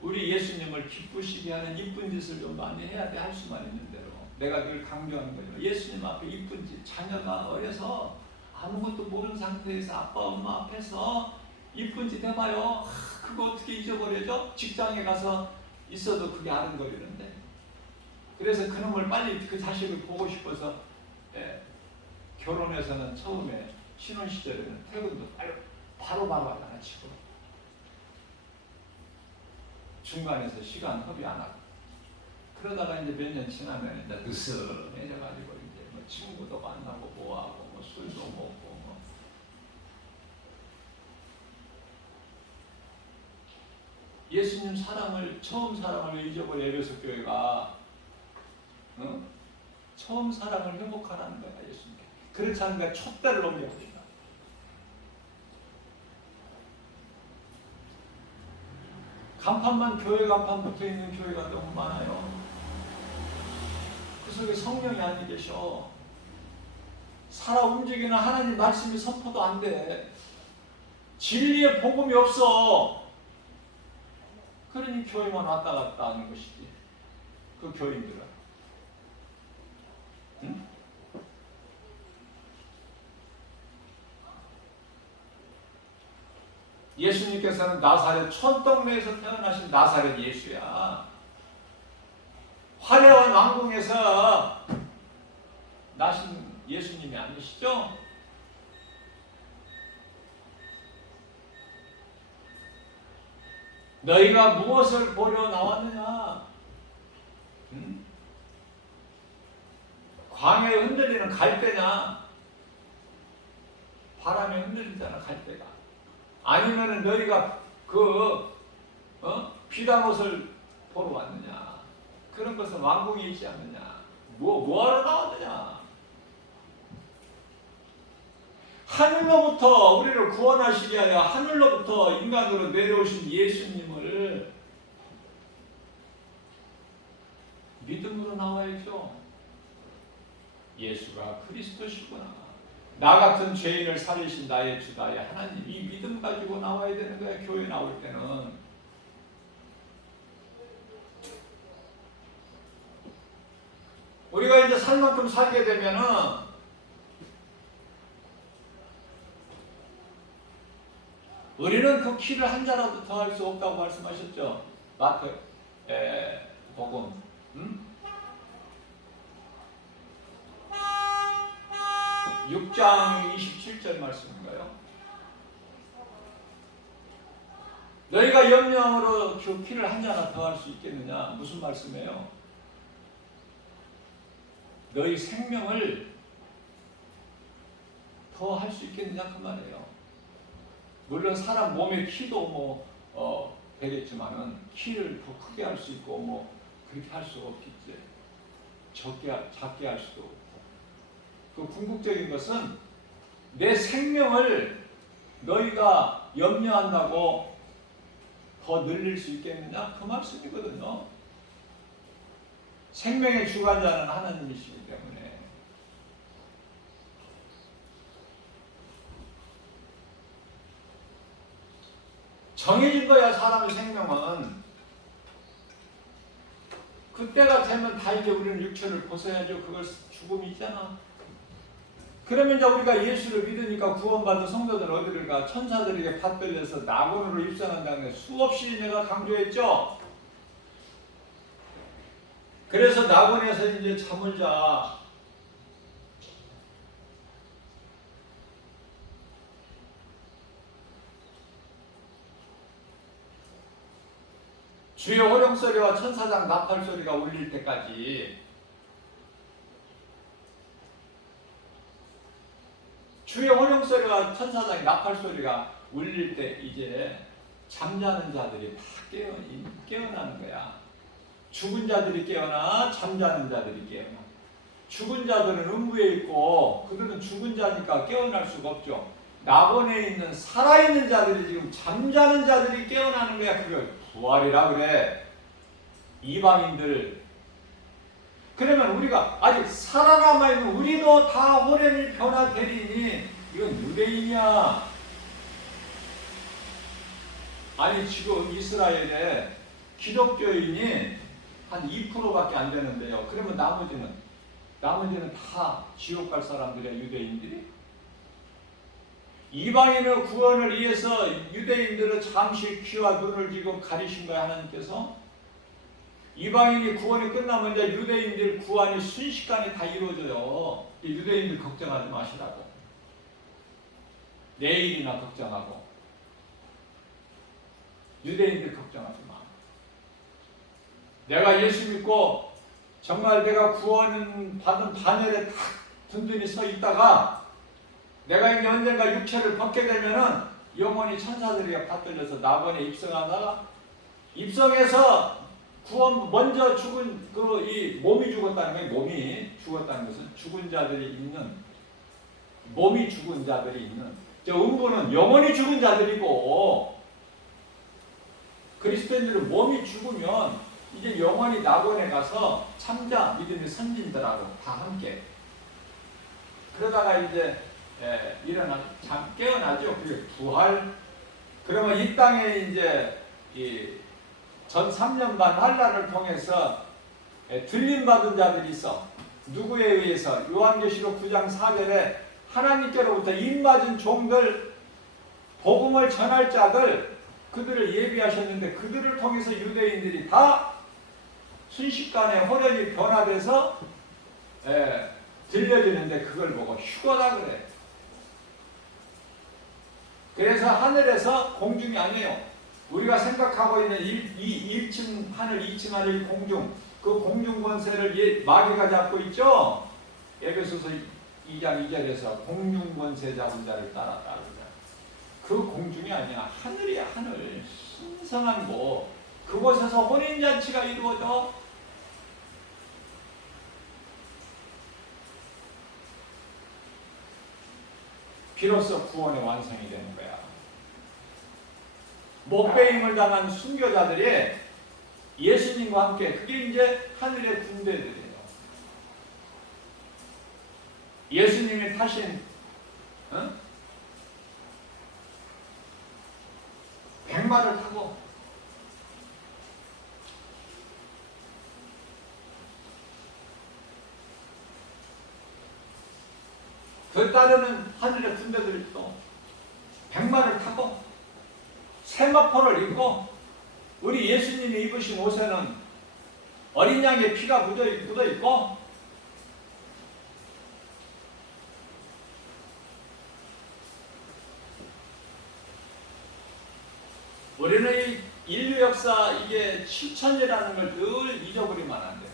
우리 예수님을 기쁘시게 하는 이쁜 짓을 좀 많이 해야 돼. 할 수만 있는 대로. 내가 늘 강조하는 거죠. 예수님 앞에 이쁜 짓. 자녀가 어려서 아무것도 모르는 상태에서 아빠 엄마 앞에서 이쁜 짓 해봐요. 그거 어떻게 잊어버려져? 직장에 가서 있어도 그게 아른거리는데. 그래서 그놈을 빨리 그 자식을 보고 싶어서 결혼해서는 처음에 신혼시절에는 퇴근도 바로 하잖아. 치고 중간에서 시간 허비 안 하고. 그러다가 이제 몇 년 지나면 이제 느슨해져가지고 이제 뭐 친구도 만나고 뭐하고 뭐 술도 먹고 뭐. 예수님 사랑을 처음 사랑을 잊어버린 에베소 교회가 처음 사랑을 회복하라는 거야. 예수님. 그렇지 않으니까 촛대를 넘겨버린다. 간판만 교회 간판 붙어있는 교회가 너무 많아요. 그 속에 성령이 안 계셔. 살아 움직이는 하나님 말씀이 선포도 안 돼. 진리의 복음이 없어. 그러니 교회만 왔다 갔다 하는 것이지. 그 교인들은. 응? 예수님께서는 나사렛 촌동네에서 태어나신 나사렛 예수야. 화려한 왕궁에서 나신 예수님이 아니시죠? 너희가 무엇을 보러 나왔느냐? 응? 광야에 흔들리는 갈대냐? 바람에 흔들리잖아, 갈대가. 아니면은 너희가 비단 옷을 보러 왔느냐? 그런 것은 왕궁에 있지 않느냐? 뭐하러 나왔느냐? 하늘로부터 우리를 구원하시기 위하여 하늘로부터 인간으로 내려오신 예수님을 믿음으로 나와야죠. 예수가 그리스도시구나. 나 같은 죄인을 살리신 나의 주 나의 하나님, 이 믿음 가지고 나와야 되는 거야. 교회 나올 때는. 우리가 이제 살 만큼 살게 되면은 우리는 그 키를 한 자라도 더 할 수 없다고 말씀하셨죠. 마태 복음 6장 27절 말씀인가요? 너희가 염려함으로 그 키를 한 자나 더 할 수 있겠느냐? 무슨 말씀이에요? 너희 생명을 더 할 수 있겠느냐 그 말이에요. 물론 사람 몸의 키도 되겠지만은 키를 더 크게 할 수 있고 그렇게 할 수 없겠지. 작게 할 수도 없고. 그 궁극적인 것은 내 생명을 너희가 염려한다고 더 늘릴 수 있겠느냐 그 말씀이거든요. 생명의 주관자는 하나님이시기 때문에. 정해진 거야. 사람의 생명은. 그때가 되면 다 이제 우리는 육체를 벗어야죠. 그걸 죽음이잖아. 그러면 이제 우리가 예수를 믿으니까 구원받은 성도들 어디를 가? 천사들에게 받들려서 낙원으로 입성한다는 게 수없이 내가 강조했죠. 그래서 낙원에서 이제 잠을 자. 주의 호령소리와 천사장 나팔소리가 울릴 때까지, 주의 호령소리와 천사장의 나팔소리가 울릴 때 이제 잠자는 자들이 다 깨어나는 거야. 죽은 자들이 깨어나, 잠자는 자들이 깨어나. 죽은 자들은 음부에 있고 그들은 죽은 자니까 깨어날 수가 없죠. 낙원에 있는 살아있는 자들이 지금 잠자는 자들이 깨어나는 거야. 그걸 부활이라 그래. 이방인들. 그러면 우리가 아직 살아남아있는 우리도 다 호련히 변화되리니 이건 유대인이야. 아니 지금 이스라엘에 기독교인이 한 2%밖에 안 되는데요. 그러면 나머지는 다 지옥 갈 사람들이야. 유대인들이. 이방인의 구원을 위해서 유대인들은 잠시 귀와 눈을 지금 가리신 거야. 하나님께서. 이방인이 구원이 끝나면 이제 유대인들 구원이 순식간에 다 이루어져요. 유대인들 걱정하지 마시라고. 내일이나 걱정하고. 유대인들 걱정하지 마. 내가 예수 믿고 정말 내가 구원 받은 반열에 딱 든든히 서 있다가 내가 이제 언젠가 육체를 벗게 되면은 영원히 천사들에게 받들려서 낙원에 입성하다가 입성해서 구원 먼저 죽은 이 몸이 죽었다는 게, 몸이 죽었다는 것은 죽은 자들이 있는, 몸이 죽은 자들이 있는, 저 음부는 영원히 죽은 자들이고, 그리스도인들은 몸이 죽으면 이제 영원히 낙원에 가서 참자 믿음의 선진들하고 다 함께 그러다가 이제 깨어나죠. 그게 부활. 그러면 이 땅에 이제 전 3년반 환란을 통해서 들림받은 자들이 있어. 누구에 의해서? 요한계시록 9장 4절에 하나님께로부터 입맞은 종들, 복음을 전할 자들, 그들을 예비하셨는데 그들을 통해서 유대인들이 다 순식간에 호련이 변화돼서 들려지는데 그걸 보고 휴거다 그래. 그래서 하늘에서 공중이 아니에요. 우리가 생각하고 있는 1층 하늘, 2층 하늘 공중, 그 공중 권세를 마귀가 잡고 있죠. 에베소서 2장 2절에서 공중 권세 잡은 자를 따라 따르자. 그 공중이 아니야. 하늘이야, 하늘. 신성한 곳. 그곳에서 혼인잔치가 이루어져. 비로소 구원의 완성이 되는 거야. 목배임을 당한 순교자들이 예수님과 함께, 그게 이제 하늘의 군대들이에요. 예수님이 타신 백마를 타고 그 따르는 하늘의 군대들이 또 백마를 타고 세마포를 입고, 우리 예수님이 입으신 옷에는 어린 양의 피가 묻어 있고, 우리는 이 인류 역사 이게 7천년이라는 걸 늘 잊어버리면 안 돼.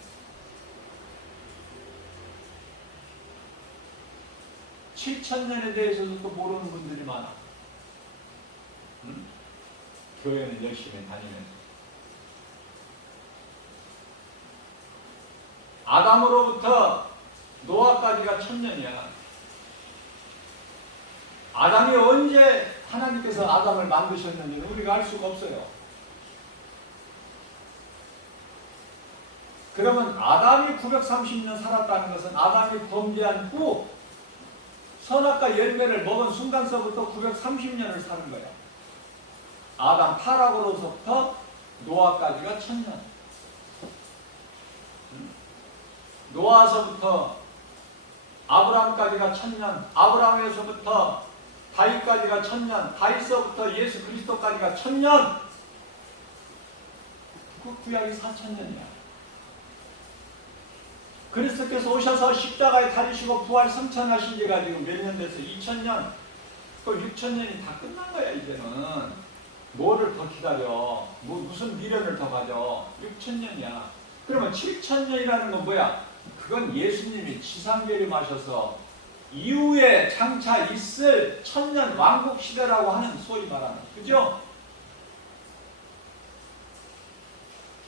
7천년에 대해서도 또 모르는 분들이 많아. 교회는 열심히 다니면서. 아담으로부터 노아까지가 1000년이야. 아담이 언제 하나님께서 아담을 만드셨는지는 우리가 알 수가 없어요. 그러면 아담이 930년 살았다는 것은 아담이 범죄한 후 선악과 열매를 먹은 순간서부터 930년을 사는 거야. 아담 타락으로부터 노아까지가 1000년. 노아서부터 아브라함까지가 1000년. 아브라함에서부터 다윗까지가 1000년. 다윗서부터 예수 그리스도까지가 1000년. 그 구약이 4000년이야. 그리스도께서 오셔서 십자가에 달리시고 부활 성천하신 지가 지금 몇 년 돼서 2000년, 또 6000년이 다 끝난 거야. 이제는 뭐를 더 기다려? 무슨 미련을 더 가져? 6000년이야. 그러면 7000년이라는 건 뭐야? 그건 예수님이 지상계림하셔서 이후에 장차 있을 1000년 왕국 시대라고 하는 소위 말하는, 그죠?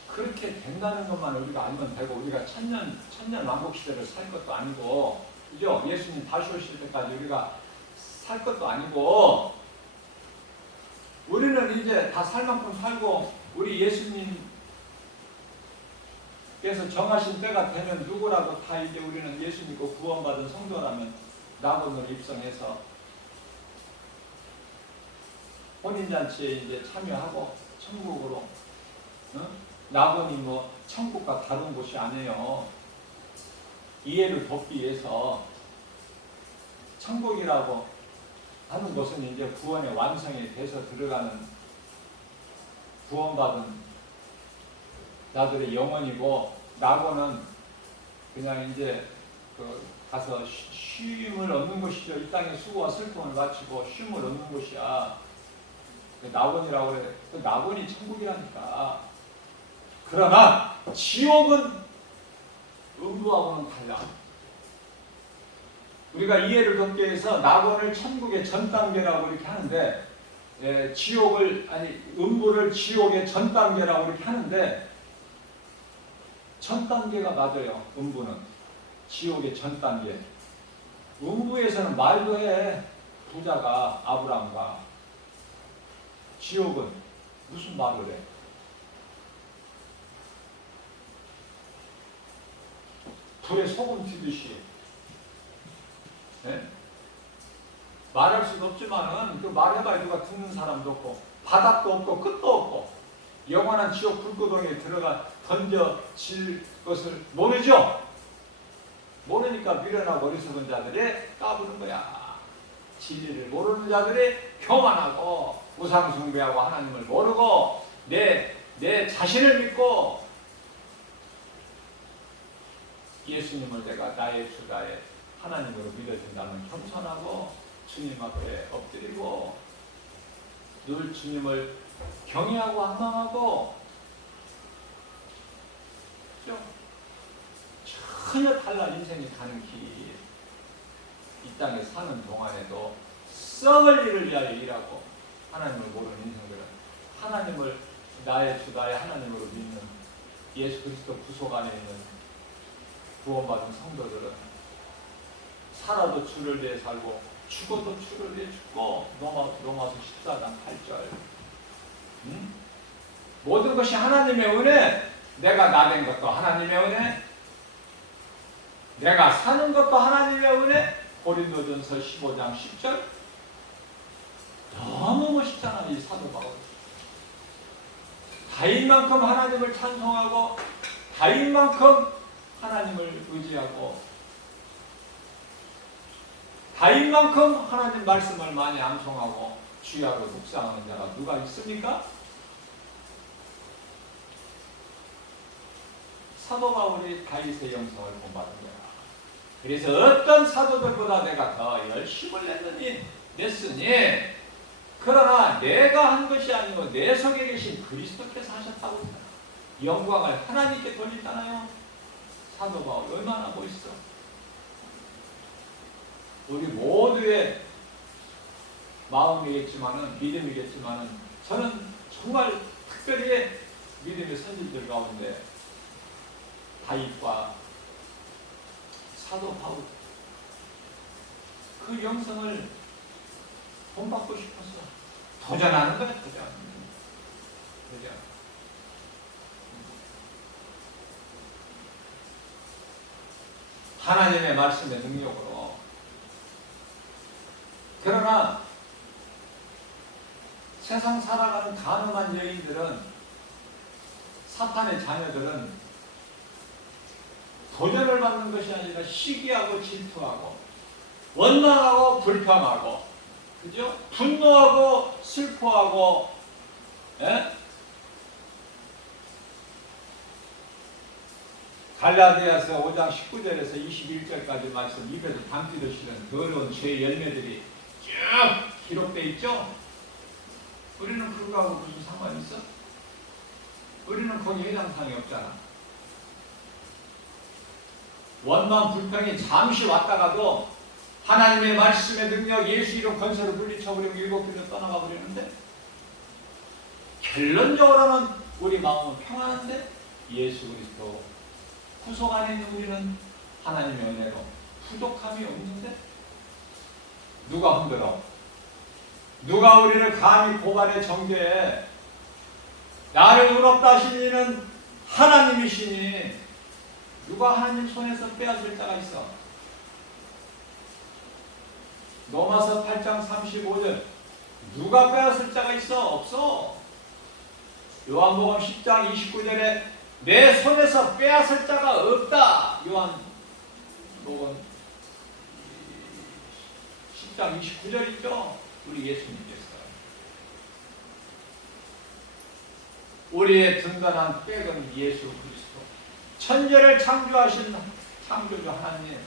그렇게 된다는 것만 우리가 알면 되고, 우리가 천년 왕국 시대를 살 것도 아니고, 그죠? 예수님 다시 오실 때까지 우리가 살 것도 아니고, 우리는 이제 다 살 만큼 살고, 우리 예수님께서 정하신 때가 되면 누구라도 다 이제 우리는 예수 믿고 구원받은 성도라면 낙원으로 입성해서 혼인잔치에 이제 참여하고 천국으로, 낙원이 뭐 천국과 다른 곳이 아니에요. 이해를 돕기 위해서 천국이라고 하는 것은 이제 구원의 완성이 돼서 들어가는 구원받은 자들의 영혼이고, 낙원은 그냥 이제 가서 쉼을 얻는 곳이죠. 이 땅에 수고와 슬픔을 마치고 쉼을 얻는 곳이야. 낙원이라고 그래. 그 낙원이 천국이라니까. 그러나 지옥은 음부하고는 달라. 우리가 이해를 돕기 위해서 낙원을 천국의 전 단계라고 이렇게 하는데, 음부를 지옥의 전 단계라고 이렇게 하는데, 전 단계가 맞아요. 음부는 지옥의 전 단계. 음부에서는 말도 해. 부자가 아브라함과. 지옥은 무슨 말을 해? 불에 소금 튀듯이. 네? 말할 수도 없지만은 그 말해봐야 누가 듣는 사람도 없고, 바닥도 없고 끝도 없고, 영원한 지옥 불구덩이에 들어가 던져질 것을 모르죠. 모르니까 미련하고 어리석은 자들이 까부는 거야. 진리를 모르는 자들이 교만하고 우상 숭배하고 하나님을 모르고 내 자신을 믿고 예수님을 내가 나의 주 나의 하나님으로 믿어준다면 겸손하고 주님 앞에 엎드리고 늘 주님을 경외하고 원망하고 전혀 달라 인생이 가는 길. 이 땅에 사는 동안에도 썩을 일을 위하여 일하고 하나님을 모르는 인생들은 하나님을 나의 주 나의 하나님으로 믿는 예수 그리스도 구속 안에 있는 구원받은 성도들은 살아도 주를 위해 살고 죽어도 주를 위해 죽고 로마서 14장 8절 모든 것이 하나님의 은혜. 내가 나된 것도 하나님의 은혜, 내가 사는 것도 하나님의 은혜. 고린도전서 15장 10절 너무 멋있잖아. 이 사도 바울 다윗만큼 하나님을 찬송하고 다윗만큼 하나님을 의지하고 다윗만큼 하나님 말씀을 많이 암송하고 주야로 묵상하는 자가 누가 있습니까? 사도 바울이 다윗의 영성을 본받은 거야. 그래서 어떤 사도들보다 내가 더 열심을 냈으니 그러나 내가 한 것이 아니고 내 속에 계신 그리스도께서 하셨다고 했잖아. 영광을 하나님께 돌리잖아요. 사도 바울 얼마나 멋있어. 우리 모두의 마음이겠지만은 믿음이겠지만은 저는 정말 특별히 믿음의 선지들 가운데 다윗과 사도 바울 그 영성을 본받고 싶어서 도전하는 거야. 도전. 하나님의 말씀의 능력으로. 그러나 세상 살아가는 가늠한 여인들은 사탄의 자녀들은 도전을 받는 것이 아니라 시기하고 질투하고 원망하고 불평하고 그죠? 분노하고 슬퍼하고 갈라디아서 5장 19절에서 21절까지 말씀 입에서 담기도 싫은 더러운 죄의 열매들이 쭉 기록되어 있죠? 우리는 그거하고 무슨 상관이 있어? 우리는 거기 해당사항이 없잖아. 원망 불평이 잠시 왔다가도 하나님의 말씀의 능력 예수 이름 권세로 물리쳐버리고 일곱 길로 떠나가 버리는데 결론적으로는 우리 마음은 평안한데 예수 그리스도 구속 안에 있는 우리는 하나님의 은혜로 부족함이 없는데 누가 흔들어? 누가 우리를 감히 고발해 정죄해? 나를 의롭다 하신 이는 하나님이시니 누가 하나님 손에서 빼앗을 자가 있어? 로마서 8장 35절 누가 빼앗을 자가 있어? 없어. 요한복음 10장 29절에 내 손에서 빼앗을 자가 없다. 요한복음 10장 29절 있죠? 우리 예수님께서 우리의 든든한 백은 예수 그리스도 천지를 창조하신 창조주 하나님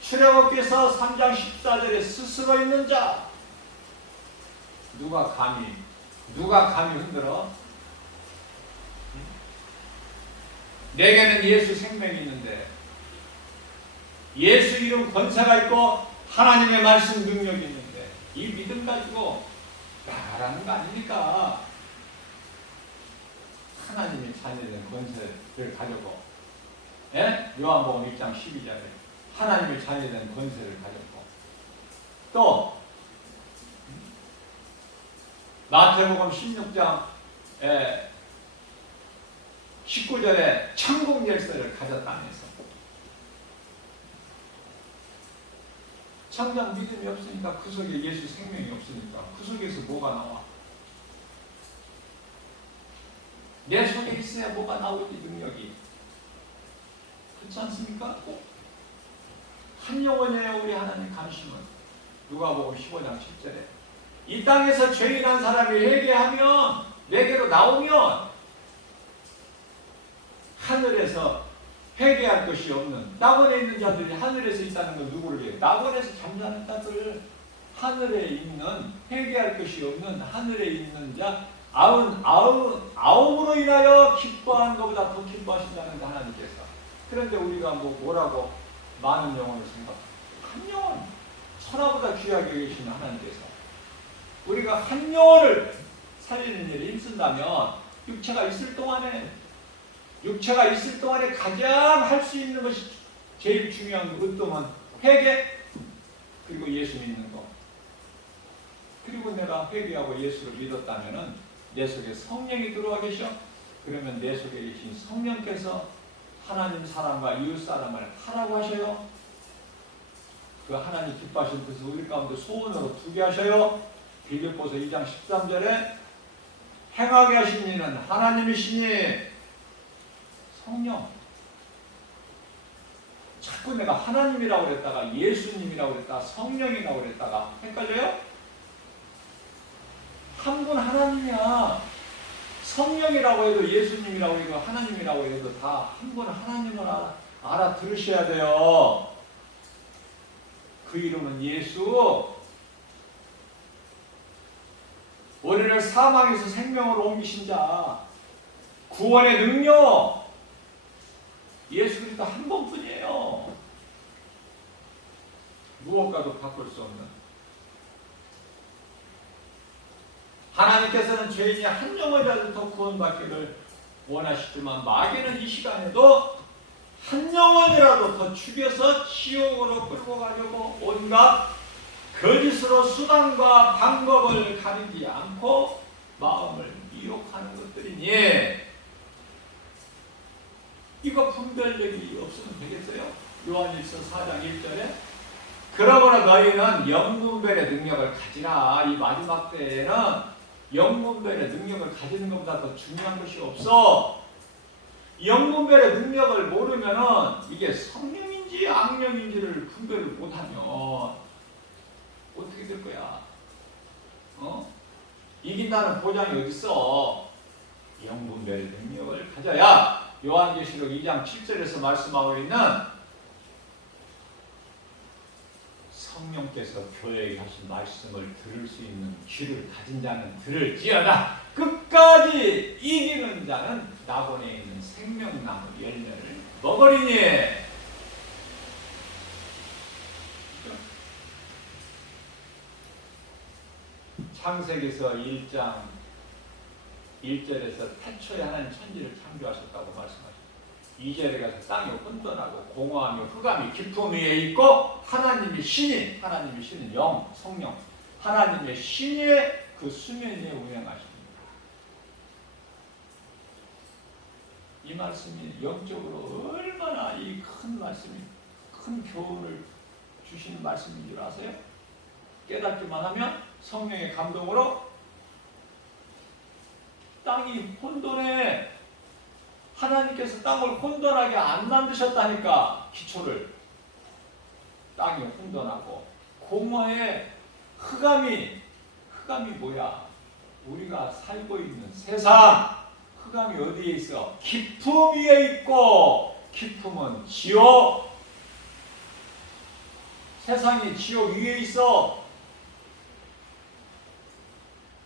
출애굽기서 3장 14절에 스스로 있는 자 누가 감히 흔들어? 내게는 예수 생명이 있는데 예수 이름 권세가 있고 하나님의 말씀 능력이 있는데 이 믿음 가지고 나가라는 거 아닙니까? 하나님의 자녀된 권세를 가지고 요한복음 1장 12절에 하나님의 자녀된 권세를 가졌고 또 마태복음 16장 19절에 천국 열쇠를 가졌다면서 천당 믿음이 없으니까 그 속에 예수 생명이 없으니까 그 속에서 뭐가 나와? 내 속에 있어야 뭐가 나오지 능력이. 그렇지 않습니까? 한 영혼이에요 우리 하나님 감심은. 누가복음 15장 10절에 이 땅에서 죄인한 사람이 회개하면 내게로 나오면 하늘에서 회개할 것이 없는 낙원에 있는 자들이 하늘에서 있다는 건 누구를 해요? 낙원에서 잠자는 자들, 하늘에 있는 회개할 것이 없는 하늘에 있는 자 아홉으로 인하여 기뻐하는 것보다 더 기뻐하신다는 게 하나님께서. 그런데 우리가 뭐라고 많은 영혼을 생각합니다. 한 영혼, 천하보다 귀하게 계신 하나님께서 우리가 한 영혼을 살리는 일에 힘쓴다면 육체가 있을 동안에 가장 할 수 있는 것이 제일 중요한 거 어떤 회개 그리고 예수 믿는 거. 그리고 내가 회개하고 예수를 믿었다면은 내 속에 성령이 들어와 계셔. 그러면 내 속에 계신 성령께서 하나님 사랑과 이웃 사랑을 하라고 하셔요. 그 하나님 기뻐하신 뜻을 우리 가운데 소원으로 두게 하셔요. 빌립보서 2장 13절에 행하게 하신 이는 하나님이시니 성령. 자꾸 내가 하나님이라고 그랬다가 예수님이라고 그랬다가 성령이라고 그랬다가 헷갈려요? 한 분 하나님이야. 성령이라고 해도 예수님이라고 해도 하나님이라고 해도 다 한 분 하나님을 알아들으셔야 돼요. 그 이름은 예수. 우리를 사망에서 생명으로 옮기신 자, 구원의 능력, 예수 그리스도 한 번뿐이에요. 무엇과도 바꿀 수 없는. 하나님께서는 죄인이 한 영혼이라도 더 구원받기를 원하시지만 마귀는 이 시간에도 한 영혼이라도 더 죽여서 지옥으로 끌고 가려고 온갖 거짓으로 수단과 방법을 가리지 않고 마음을 미혹하는 것들이니 이거 분별력이 없으면 되겠어요? 요한일서 4장 1절에 그러므로 너희는 영분별의 능력을 가지라. 이 마지막 때에는 영분별의 능력을 가지는 것보다 더 중요한 것이 없어. 영분별의 능력을 모르면은 이게 성령인지 악령인지를 분별을 못하면 어떻게 될 거야? 이긴다는 보장이 어디 있어? 영분별의 능력을 가져야. 요한계시록 2장 7절에서 말씀하고 있는 성령께서 교회에 하신 말씀을 들을 수 있는 귀를 가진 자는 들을지어다. 끝까지 이기는 자는 낙원에 있는 생명나무 열매를 먹으리니. 창세기서 1장 1절에서 태초에 하나님 천지를 창조하셨다고 말씀하셨습니다. 2절에 가서 땅이 혼돈하고 공허하며 흑암이 깊음 위에 있고 하나님의 신인 영, 성령, 하나님의 신의 그 수면 위에 운행하십니다. 이 말씀이 영적으로 얼마나 이 큰 말씀이 큰 교훈을 주시는 말씀인 줄 아세요? 깨닫기만 하면 성령의 감동으로 땅이 혼돈해. 하나님께서 땅을 혼돈하게 안 만드셨다니까. 기초를. 땅이 혼돈하고 공허해. 흑암이 뭐야? 우리가 살고 있는 세상. 흑암이 어디에 있어? 깊음 위에 있고, 깊음은 지옥. 세상이 지옥 위에 있어.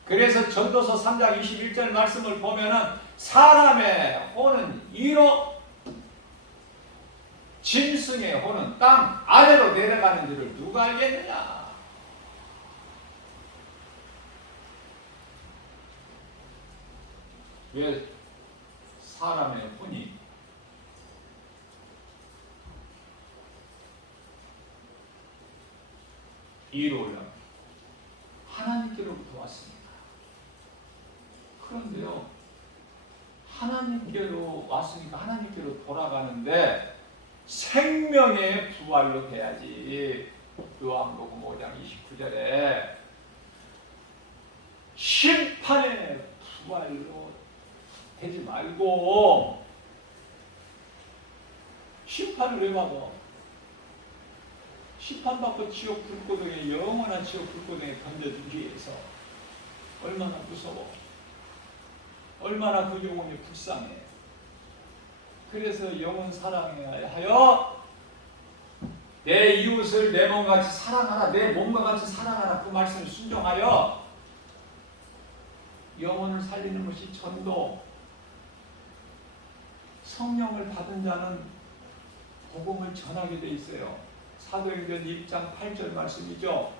그래서 전도서 3장 21절 말씀을 보면은 사람의 혼은 위로, 짐승의 혼은 땅 아래로 내려가는 줄을 누가 알겠느냐? 왜 사람의 혼이 위로 올라가? 하나님께로부터 왔습니다. 그런데요, 하나님께로 왔으니까 하나님께로 돌아가는데 생명의 부활로 돼야지. 요한복음 5장 29절에 심판의 부활로 되지 말고. 심판을 왜 받아? 심판받고 지옥 불고등에, 영원한 지옥 불고등에 던져주기 위해서. 얼마나 무서워. 얼마나 그 영혼이 불쌍해. 그래서 영혼 사랑해야 하여 내 이웃을 내 몸같이 사랑하라, 내 몸과 같이 사랑하라, 그 말씀을 순종하여 영혼을 살리는 것이 전도. 성령을 받은 자는 복음을 전하게 돼 있어요. 사도행전 1장 8절 말씀이죠.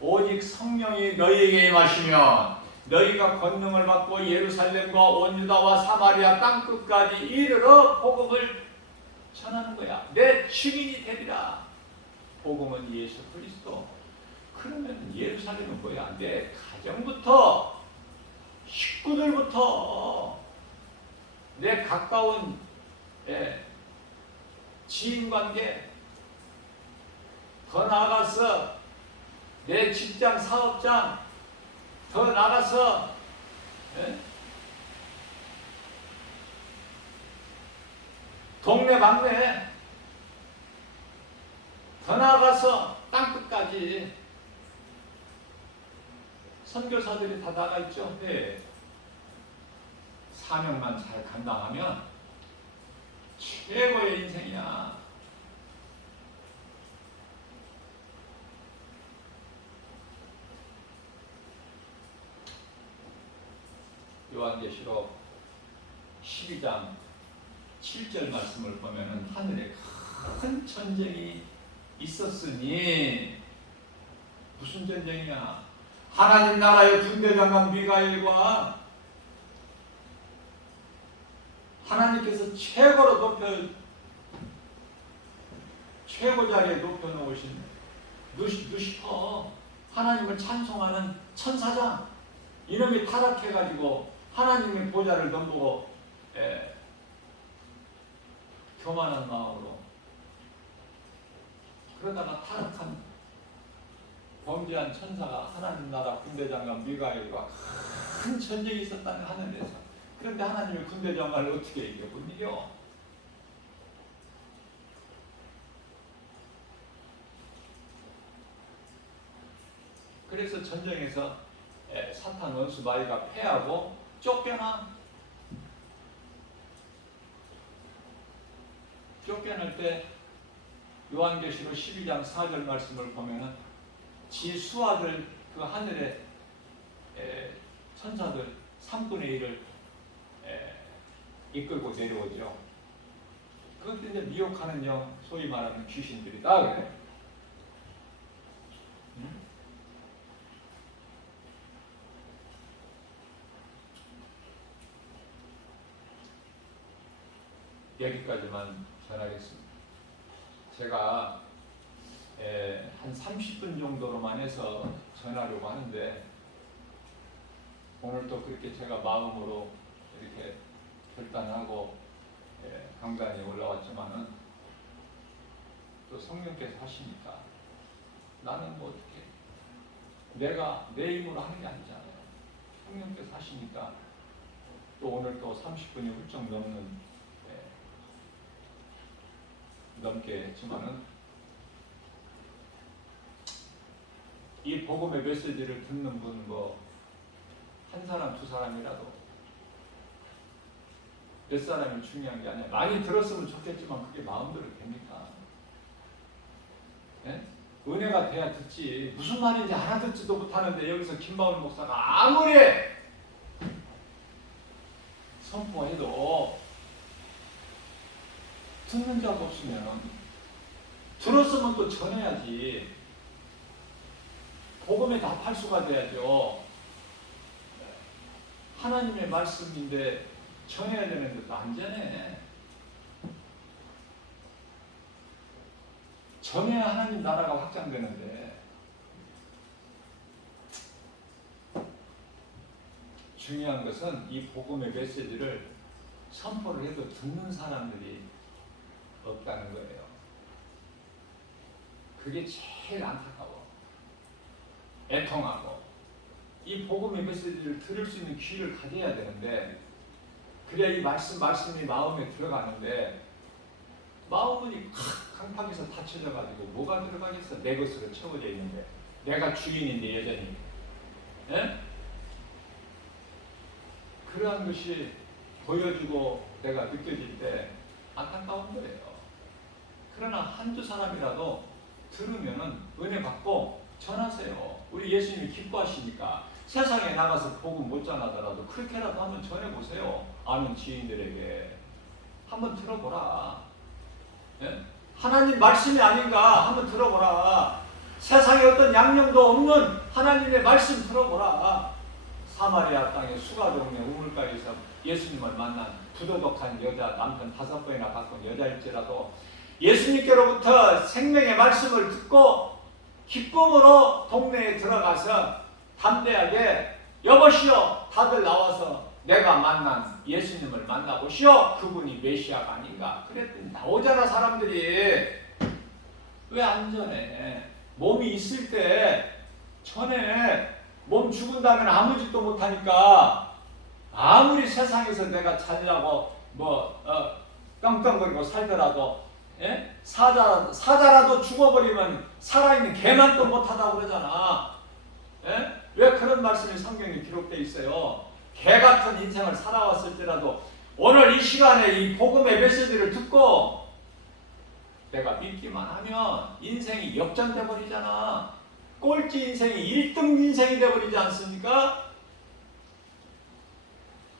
오직 성령이 너희에게 임하시면 너희가 권능을 받고 예루살렘과 온 유다와 사마리아 땅끝까지 이르러 복음을 전하는 거야. 내 증인이 되리라. 복음은 예수 그리스도. 그러면 예루살렘은 뭐야? 내 가정부터, 식구들부터, 내 가까운 지인관계, 더 나아가서 내 직장, 사업장, 더 나아가서 동네 막내, 더 나아가서 땅끝까지 선교사들이 다 나가 있죠. 네. 사명만 잘 감당하면 최고의 인생이야. 요한계시록 12장 7절 말씀을 보면 하늘에 큰 전쟁이 있었으니, 무슨 전쟁이야? 하나님 나라의 군대장관 미가엘과 하나님께서 최고 자리에 높여 놓으신 루시퍼, 하나님을 찬송하는 천사장, 이놈이 타락해가지고 하나님의 보좌를 넘보고 교만한 마음으로, 그러다가 타락한 범죄한 천사가 하나님 나라 군대장관 미가엘과 큰 전쟁이 있었다는 하늘에서. 그런데 하나님의 군대장관을 어떻게 이겨? 못 이겨. 그래서 전쟁에서 사탄 원수 마귀가 패하고 쫓겨날 때 요한계시록 12장 4절 말씀을 보면은 지 수하들, 그 하늘의 천사들 3분의 1을 이끌고 내려오죠. 그것 때문에 미혹하는 영, 소위 말하는 귀신들이다 그래. 여기까지만 전하겠습니다. 제가 한 30분 정도로만 해서 전하려고 하는데, 오늘 또 그렇게 제가 마음으로 이렇게 결단하고 강단에 올라왔지만은 또 성령께서 하시니까 나는 뭐 어떻게 내가 내 힘으로 하는 게 아니잖아요. 성령께서 하시니까 또 오늘 또 30분이 훌쩍 넘게 했지만은 이 복음의 메시지를 듣는 분 뭐 한 사람 두 사람이라도, 몇 사람이 중요한 게 아니야. 많이 들었으면 좋겠지만 그게 마음대로 됩니까? 예? 은혜가 돼야 듣지. 무슨 말인지 알아듣지도 못하는데 여기서 김바울 목사가 아무리 선포해도 듣는 자가 없으면, 들었으면 또 전해야지. 복음의 나팔수가 돼야죠. 하나님의 말씀인데 전해야 되는데 또 안 전해. 전해야 하나님 나라가 확장되는데. 중요한 것은 이 복음의 메시지를 선포를 해도 듣는 사람들이 없다는 거예요. 그게 제일 안타까워. 애통하고. 이 복음의 메시지를 들을 수 있는 귀를 가져야 되는데, 그래야 이 말씀이 마음에 들어가는데, 마음이 강팍에서 닫혀져가지고 뭐가 들어가겠어? 내 것으로 채워져 있는데, 내가 주인인데 여전히. 예? 그러한 것이 보여주고 내가 느껴질 때 안타까운 거예요. 그러나 한두 사람이라도 들으면은 은혜 받고 전하세요. 우리 예수님이 기뻐하시니까 세상에 나가서 복음 못 전하더라도 그렇게라도 한번 전해보세요. 아는 지인들에게 한번 들어보라. 예? 하나님 말씀이 아닌가 한번 들어보라. 세상에 어떤 양념도 없는 하나님의 말씀 들어보라. 사마리아 땅의 수가 동네 우물가에서 예수님을 만난 부도덕한 여자, 남편 5번이나 바꾼 여자일지라도 예수님께로부터 생명의 말씀을 듣고 기쁨으로 동네에 들어가서 담대하게 여보시오 다들 나와서 내가 만난 예수님을 만나보시오. 그분이 메시아가 아닌가. 그랬더니 나오잖아 사람들이. 왜 안 전해? 몸이 있을 때 전해. 몸 죽은 다음에 아무 짓도 못하니까 아무리 세상에서 내가 잘나고 깡깡거리고 살더라도 사자라도 죽어버리면 살아있는 개만 또 못하다고 그러잖아. 왜 그런 말씀이 성경에 기록되어 있어요? 개 같은 인생을 살아왔을지라도 오늘 이 시간에 이 복음의 메시지를 듣고 내가 믿기만 하면 인생이 역전돼 버리잖아. 꼴찌 인생이 1등 인생이 돼버리지 않습니까?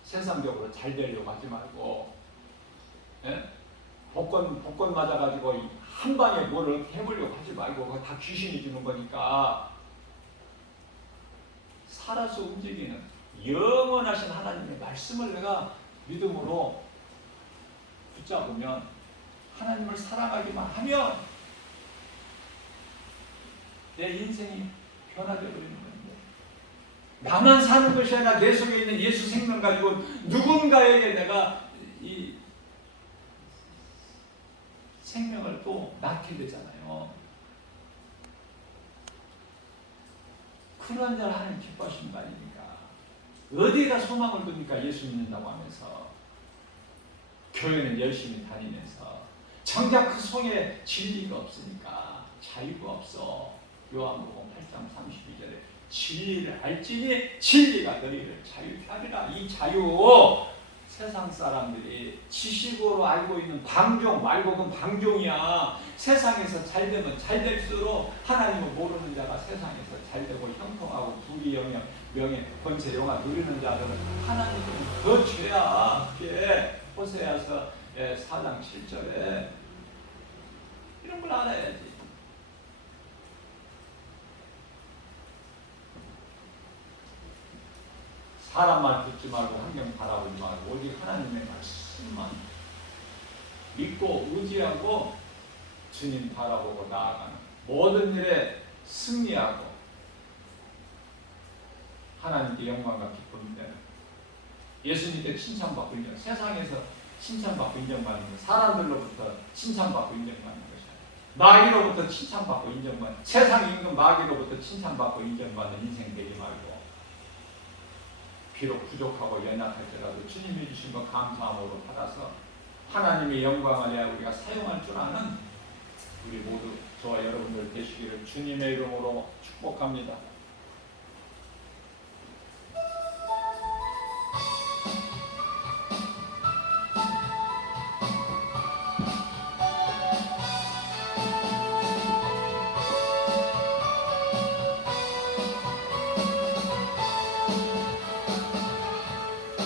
세상적으로 잘 되려고 하지 말고 복권 맞아가지고 한 방에 뭐를 해보려고 하지 말고 그거 다 귀신이 주는 거니까 살아서 움직이는 영원하신 하나님의 말씀을 내가 믿음으로 붙잡으면 하나님을 사랑하기만 하면 내 인생이 변화되어 버리는 건데 나만 사는 것이 아니라 내 속에 있는 예수 생명 가지고 누군가에게 내가 이 생명을 또 낳게 되잖아요. 그런 날 하나님 기뻐하시는 거 아닙니까? 어디에다 소망을 두니까 예수 믿는다고 하면서 교회는 열심히 다니면서 정작 그 속에 진리가 없으니까 자유가 없어. 요한복음 8장 32절에 진리를 알지니 진리가 너희를 자유케 하리라. 이 자유 세상 사람들이 지식으로 알고 있는 방종 말고 그건 방종이야. 세상에서 잘 되면 잘 될수록 하나님을 모르는 자가 세상에서 잘 되고 형통하고 부귀 영역 명예 권세 영화 누리는 자들은 하나님은 더 죄야. 그게 호세아서 4장 7절에 이런 걸 알아야지. 사람 말 듣지 말고 환경 바라보지 말고 오직 하나님의 말씀만 믿고 의지하고 주님 바라보고 나아가는 모든 일에 승리하고 하나님께 영광과 기쁨이 되는 예수님께 칭찬받고 인정 세상에서 칭찬받고 인정받는 것 사람들로부터 칭찬받고 인정받는 것이 아니라 마귀로부터 칭찬받고 인정받는 세상 임금 마귀로부터 칭찬받고 인정받는 인생 되지 말고 비록 부족하고 연약할지라도 주님이 주신 것 감사함으로 받아서 하나님의 영광을 위하여 우리가 사용할 줄 아는 우리 모두 저와 여러분들 되시기를 주님의 이름으로 축복합니다.